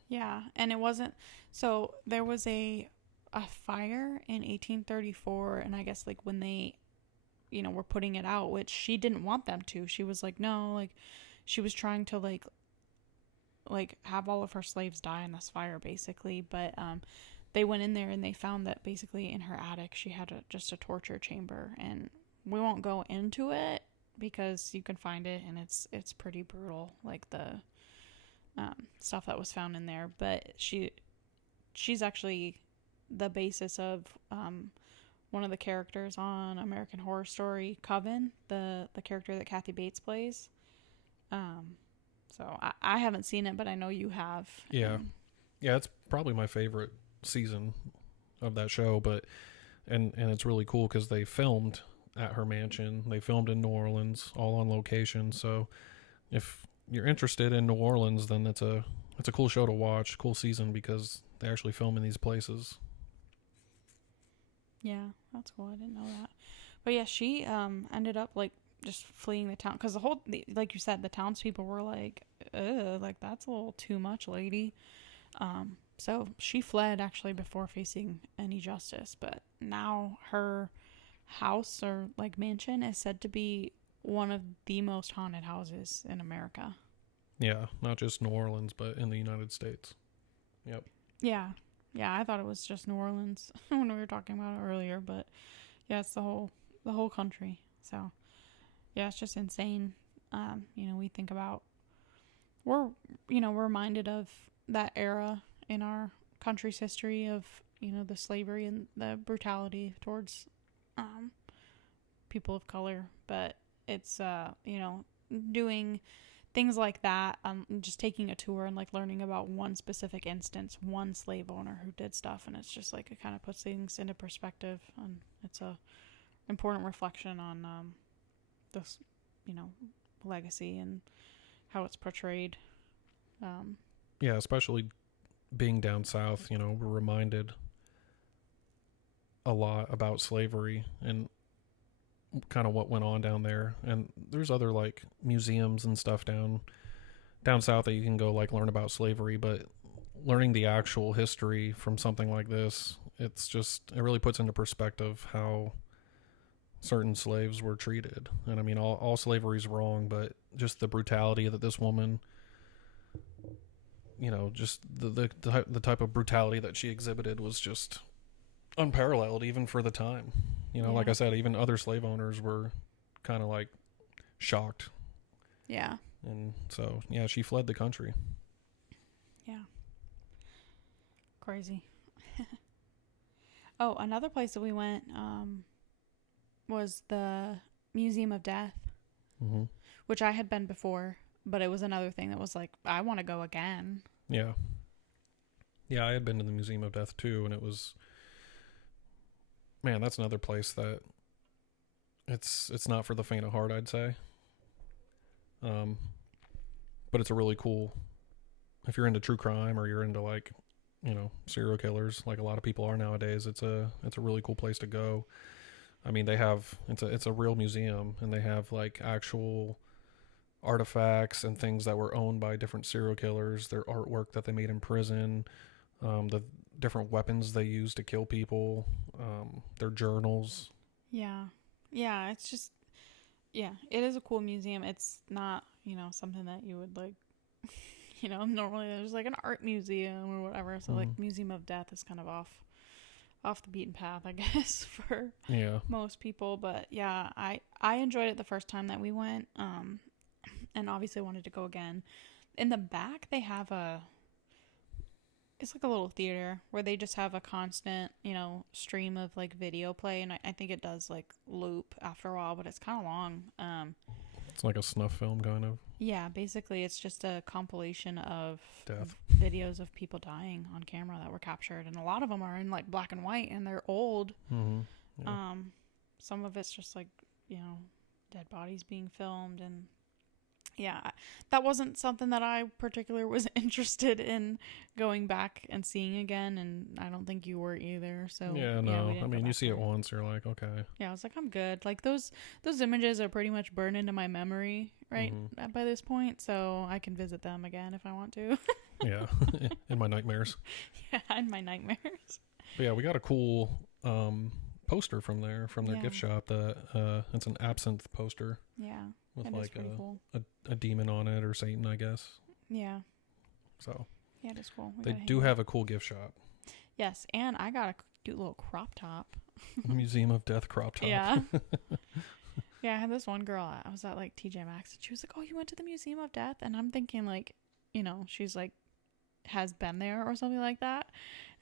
Yeah, and it wasn't. So there was a fire in 1834, and I guess like when they, were putting it out, which she didn't want them to. She was like, no, like she was trying to like have all of her slaves die in this fire, basically. But they went in there and they found that basically in her attic she had just a torture chamber, and we won't go into it because you can find it, and it's pretty brutal, like the stuff that was found in there. But she's actually the basis of one of the characters on American Horror Story, Coven, the character that Kathy Bates plays. So I haven't seen it, but I know you have. Yeah. Yeah, it's probably my favorite season of that show, but and it's really cool because they filmed at her mansion. They filmed in New Orleans, all on location. So if you're interested in New Orleans, then it's a cool show to watch, cool season, because they actually film in these places. Yeah, that's cool. I didn't know that. But yeah, she ended up like just fleeing the town because like you said, the townspeople were like, "Ugh, like that's a little too much, lady." So she fled actually before facing any justice. But now her house or like mansion is said to be one of the most haunted houses in America. Yeah, not just New Orleans, but in the United States. Yep. Yeah. Yeah, I thought it was just New Orleans when we were talking about it earlier, but yeah, it's the whole country. So yeah, it's just insane. We think about we're reminded of that era in our country's history of the slavery and the brutality towards people of color, but it's doing things like that, just taking a tour and like learning about one specific instance, one slave owner who did stuff, and it's just like it kind of puts things into perspective, and it's a important reflection on this legacy and how it's portrayed. Yeah, especially being down south, we're reminded a lot about slavery and kind of what went on down there. And there's other like museums and stuff down south that you can go like learn about slavery, but learning the actual history from something like this, it really puts into perspective how certain slaves were treated. And I mean, all slavery's wrong, but just the brutality that this woman, just the type of brutality that she exhibited was just unparalleled even for the time. Like I said, even other slave owners were kind of like shocked. Yeah. And so, yeah, she fled the country. Yeah. Crazy. Oh, another place that we went was the Museum of Death, which I had been before, but it was another thing that was like, I want to go again. Yeah. Yeah, I had been to the Museum of Death too, and it was... Man, that's another place that it's not for the faint of heart, I'd say. But it's a really cool, if you're into true crime or you're into like, serial killers, like a lot of people are nowadays, it's a really cool place to go. I mean, it's a real museum, and they have like actual artifacts and things that were owned by different serial killers, their artwork that they made in prison, different weapons they use to kill people, their journals. Yeah. Yeah, it's just yeah, it is a cool museum. It's not, something that you would like, normally there's like an art museum or whatever. So like Museum of Death is kind of off the beaten path, I guess, for Yeah. most people. But yeah, I enjoyed it the first time that we went. And obviously wanted to go again. In the back they have it's like a little theater where they just have a constant, stream of like video play, and I think it does like loop after a while, but it's kind of long. It's like a snuff film, kind of. Yeah, basically it's just a compilation of Death. videos of people dying on camera that were captured, and a lot of them are in like black and white, and they're old. Yeah. Some of it's just like, dead bodies being filmed, and yeah, that wasn't something that I particularly was interested in going back and seeing again, and I don't think you were either. So Yeah, no. I mean, you see it once, you're like, okay. Yeah, I was like, I'm good. Like those images are pretty much burned into my memory, right? By this point, so I can visit them again if I want to. Yeah, in my nightmares. Yeah, in my nightmares. But yeah, we got a cool poster from their gift shop. It's an absinthe poster. Yeah, with that like is pretty cool. a demon on it, or Satan, I guess. Yeah. So. Yeah, it is cool. They do have a cool gift shop. Yes, and I got a cute little crop top. Museum of Death crop top. Yeah. Yeah, I had this one girl. I was at like TJ Maxx, and she was like, "Oh, you went to the Museum of Death?" And I'm thinking like, she's like, has been there or something like that.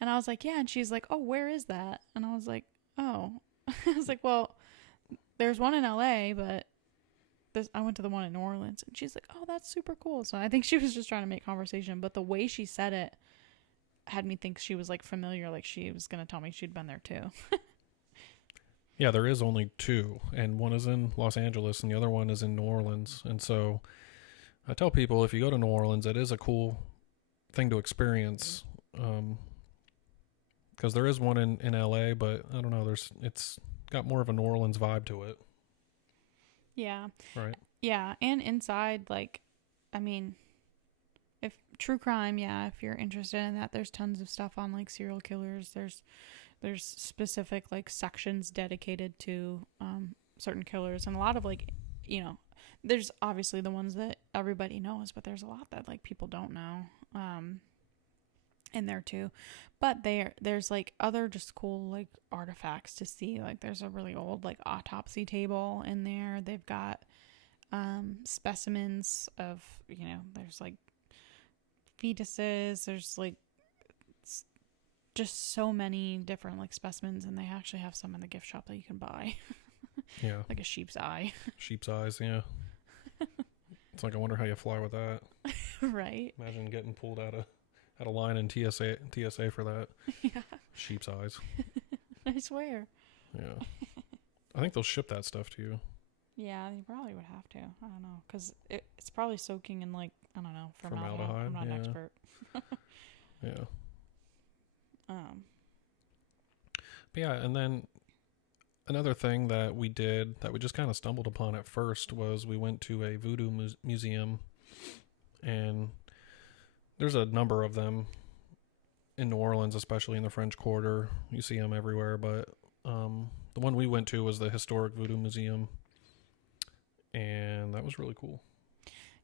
And I was like, "Yeah." And she's like, "Oh, where is that?" And I was like, "Oh." I was like, "Well, there's one in LA, but I went to the one in New Orleans." And she's like, "Oh, that's super cool." So I think she was just trying to make conversation, but the way she said it had me think she was like familiar, like she was going to tell me she'd been there too. Yeah, there is only two, and one is in Los Angeles and the other one is in New Orleans. And so I tell people, if you go to New Orleans, it is a cool thing to experience, because there is one in LA, but I don't know, it's got more of a New Orleans vibe to it. Yeah. Right. Yeah, and inside, like, I mean, if true crime, yeah, if you're interested in that, there's tons of stuff on like serial killers. There's specific like sections dedicated to certain killers, and a lot of like, there's obviously the ones that everybody knows, but there's a lot that like people don't know in there too. But there's like other just cool like artifacts to see. Like there's a really old like autopsy table in there. They've got specimens of, there's like fetuses, there's like just so many different like specimens, and they actually have some in the gift shop that you can buy. Yeah. Like a sheep's eye. Sheep's eyes, yeah. It's like, I wonder how you fly with that. Right. Imagine getting pulled out of line in TSA for that. Yeah. Sheep's eyes. I swear. Yeah. I think they'll ship that stuff to you. Yeah, you probably would have to. I don't know, because it's probably soaking in like, I don't know, Formaldehyde. I'm not an expert. Yeah. But yeah, and then another thing that we did that we just kind of stumbled upon at first was we went to a voodoo museum, and there's a number of them in New Orleans, especially in the French Quarter. You see them everywhere, but the one we went to was the Historic Voodoo Museum, and that was really cool.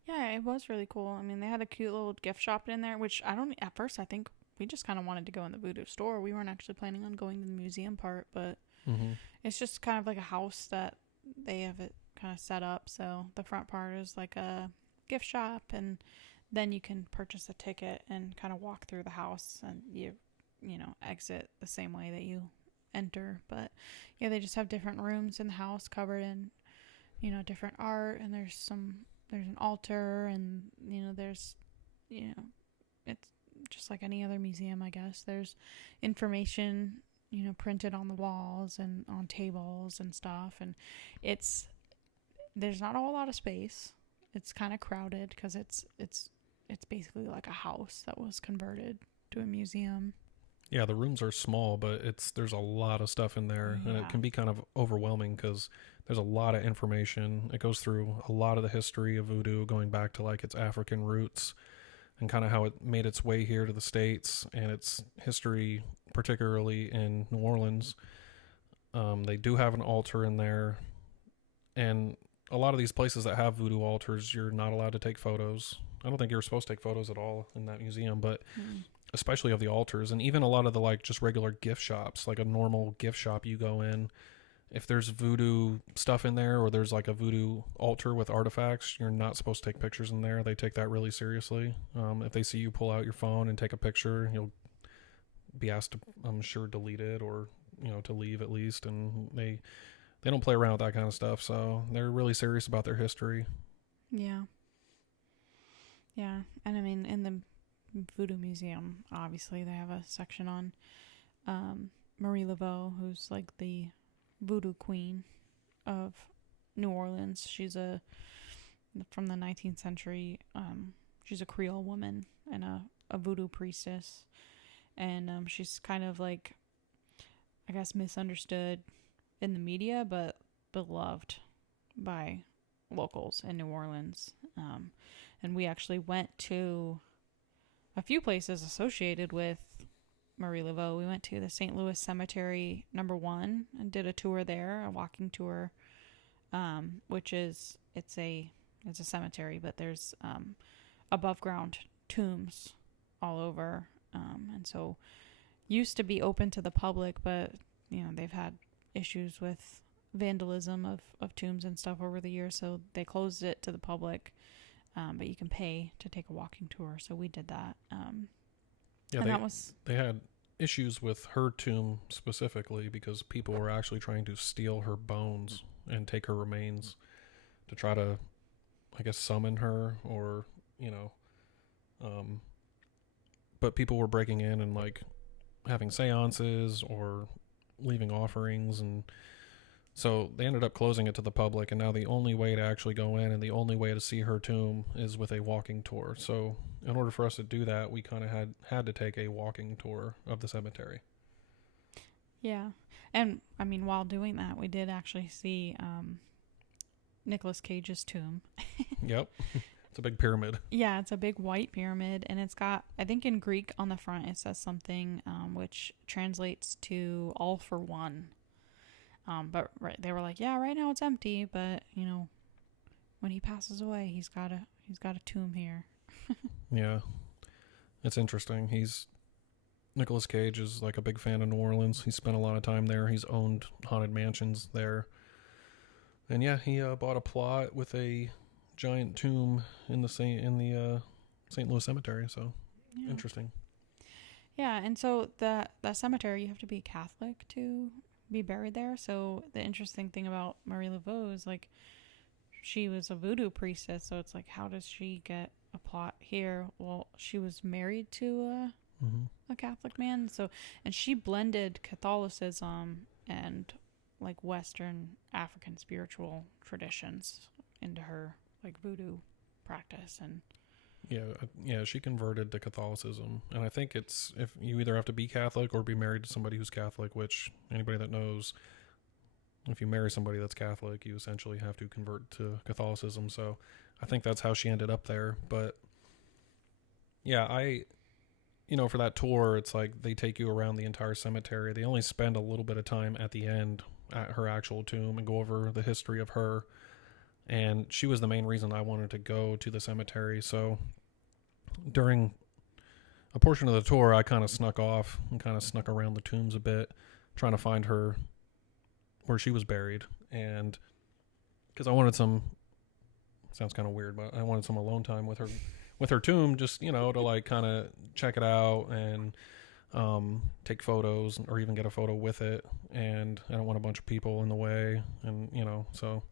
Yeah, it was really cool. I mean, they had a cute little gift shop in there, which at first I think we just kind of wanted to go in the voodoo store. We weren't actually planning on going to the museum part, but it's just kind of like a house that they have it kind of set up. So the front part is like a gift shop, and then you can purchase a ticket and kind of walk through the house, and you exit the same way that you enter. But yeah, they just have different rooms in the house covered in, different art, and there's an altar, and, there's, it's just like any other museum, I guess. There's information, printed on the walls and on tables and stuff. And there's not a whole lot of space. It's kind of crowded because it's basically like a house that was converted to a museum. Yeah, the rooms are small, but there's a lot of stuff in there, and it can be kind of overwhelming because there's a lot of information. It goes through a lot of the history of voodoo, going back to like its African roots, and kind of how it made its way here to the States and its history, particularly in New Orleans. They do have an altar in there, and a lot of these places that have voodoo altars, you're not allowed to take photos. I don't think you're supposed to take photos at all in that museum, but especially of the altars, and even a lot of the like just regular gift shops, like a normal gift shop you go in, if there's voodoo stuff in there or there's like a voodoo altar with artifacts, you're not supposed to take pictures in there. They take that really seriously. If they see you pull out your phone and take a picture, you'll be asked to, I'm sure, delete it, or to leave at least. And they don't play around with that kind of stuff, so they're really serious about their history. Yeah. Yeah, and I mean, in the Voodoo Museum, obviously they have a section on Marie Laveau, who's like the voodoo queen of New Orleans. She's from the 19th century. She's a Creole woman and a voodoo priestess, and she's kind of like, I guess, misunderstood in the media, but beloved by locals in New Orleans. And we actually went to a few places associated with Marie Laveau. We went to the St. Louis Cemetery #1 and did a tour there, a walking tour, which is it's a cemetery, but there's above ground tombs all over, and so used to be open to the public, but they've had issues with vandalism of tombs and stuff over the years, so they closed it to the public. But you can pay to take a walking tour, so we did that. They had issues with her tomb specifically because people were actually trying to steal her bones and take her remains to try to, I guess, summon her, or but people were breaking in and like having seances or leaving offerings, and so they ended up closing it to the public, and now the only way to actually go in and the only way to see her tomb is with a walking tour. So in order for us to do that, we kind of had to take a walking tour of the cemetery. Yeah. And I mean, while doing that, we did actually see Nicolas Cage's tomb. Yep. It's a big pyramid. Yeah, it's a big white pyramid, and it's got, I think in Greek on the front it says something which translates to all for one. But they were like, yeah, right now it's empty, but when he passes away, he's got a tomb here. Yeah, it's interesting. Nicolas Cage is like a big fan of New Orleans. He spent a lot of time there. He's owned haunted mansions there, and yeah, he bought a plot with a giant tomb in the St. Louis Cemetery. So Yeah. Interesting. Yeah, and so that cemetery, you have to be Catholic to be buried there. So the interesting thing about Marie Laveau is like she was a voodoo priestess, so it's like, how does she get a plot here? Well, she was married to a Catholic man, so, and she blended Catholicism and like Western African spiritual traditions into her like voodoo practice. And Yeah, she converted to Catholicism, and I think it's if you either have to be Catholic or be married to somebody who's Catholic, which anybody that knows, if you marry somebody that's Catholic, you essentially have to convert to Catholicism. So I think that's how she ended up there. But yeah, for that tour, it's like they take you around the entire cemetery. They only spend a little bit of time at the end at her actual tomb and go over the history of her. And she was the main reason I wanted to go to the cemetery. So during a portion of the tour, I kind of snuck off and kind of snuck around the tombs a bit, trying to find her where she was buried. And because I wanted sounds kind of weird, but I wanted some alone time with her tomb, just, to like kind of check it out and take photos or even get a photo with it. And I don't want a bunch of people in the way. And, so.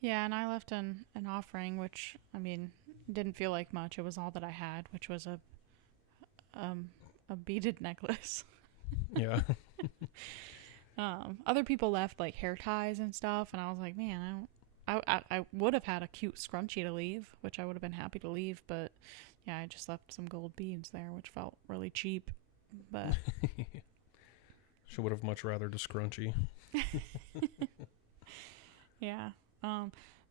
yeah, and I left an offering, which, I mean, didn't feel like much. It was all that I had, which was a beaded necklace. Yeah. Other people left like hair ties and stuff, and I was like, man, I would have had a cute scrunchie to leave, which I would have been happy to leave, but yeah, I just left some gold beads there, which felt really cheap. But she would have much rather the scrunchie. Yeah.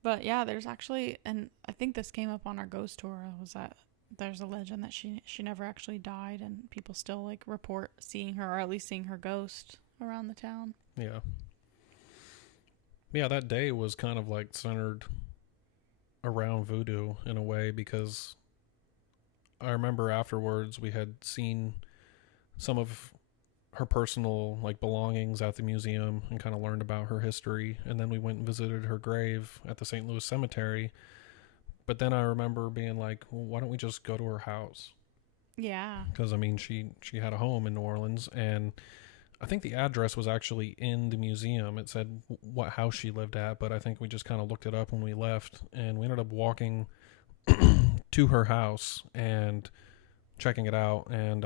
But yeah, there's actually, and I think this came up on our ghost tour, was that there's a legend that she never actually died, and people still like report seeing her, or at least seeing her ghost around the town. Yeah. Yeah, that day was kind of like centered around voodoo in a way, because I remember afterwards we had seen some of her personal like belongings at the museum and kind of learned about her history, and then we went and visited her grave at the St. Louis cemetery. But then I remember being like, well, why don't we just go to her house? Yeah. Because I mean, she had a home in New Orleans, and I think the address was actually in the museum. It said what house she lived at, but I think we just kind of looked it up when we left, and we ended up walking to her house and checking it out. And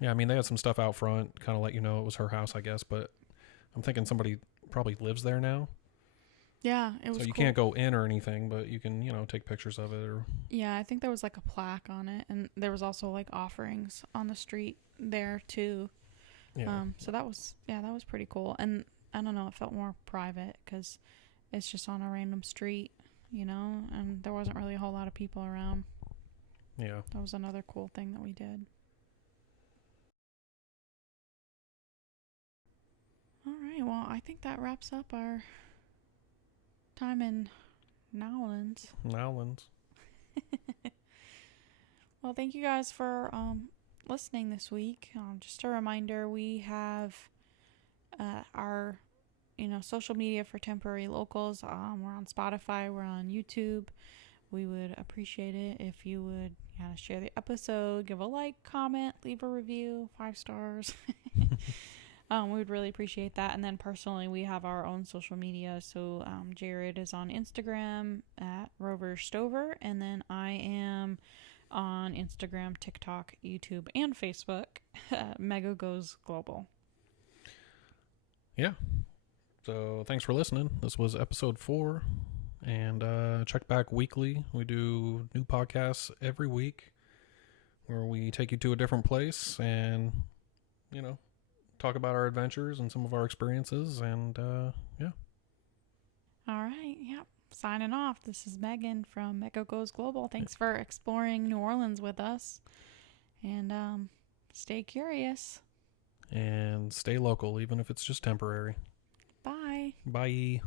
yeah, I mean, they had some stuff out front, kind of let you know it was her house, I guess. But I'm thinking somebody probably lives there now, Yeah, it was so you cool. can't go in or anything, but you can, take pictures of it. Or Yeah, I think there was like a plaque on it, and there was also like offerings on the street there too. yeah, So that was, yeah, that was pretty cool. And I don't know, it felt more private because it's just on a random street, and there wasn't really a whole lot of people around. yeah. That was another cool thing that we did. All right, well, I think that wraps up our time in Nowlands. Nowlands. Well, thank you guys for listening this week. Just a reminder, we have our social media for temporary locals. We're on Spotify, we're on YouTube. We would appreciate it if you would share the episode, give a like, comment, leave a review, 5 stars. We would really appreciate that. And then personally, we have our own social media. So Jared is on Instagram at Rover Stover, and then I am on Instagram, TikTok, YouTube, and Facebook. Mega Goes Global. Yeah. So thanks for listening. This was episode 4. And check back weekly. We do new podcasts every week where we take you to a different place and, talk about our adventures and some of our experiences. And yeah. All right. Yep. Signing off. This is Megan from Mega Goes Global. Thanks for exploring New Orleans with us. And stay curious. And stay local, even if it's just temporary. Bye. Bye.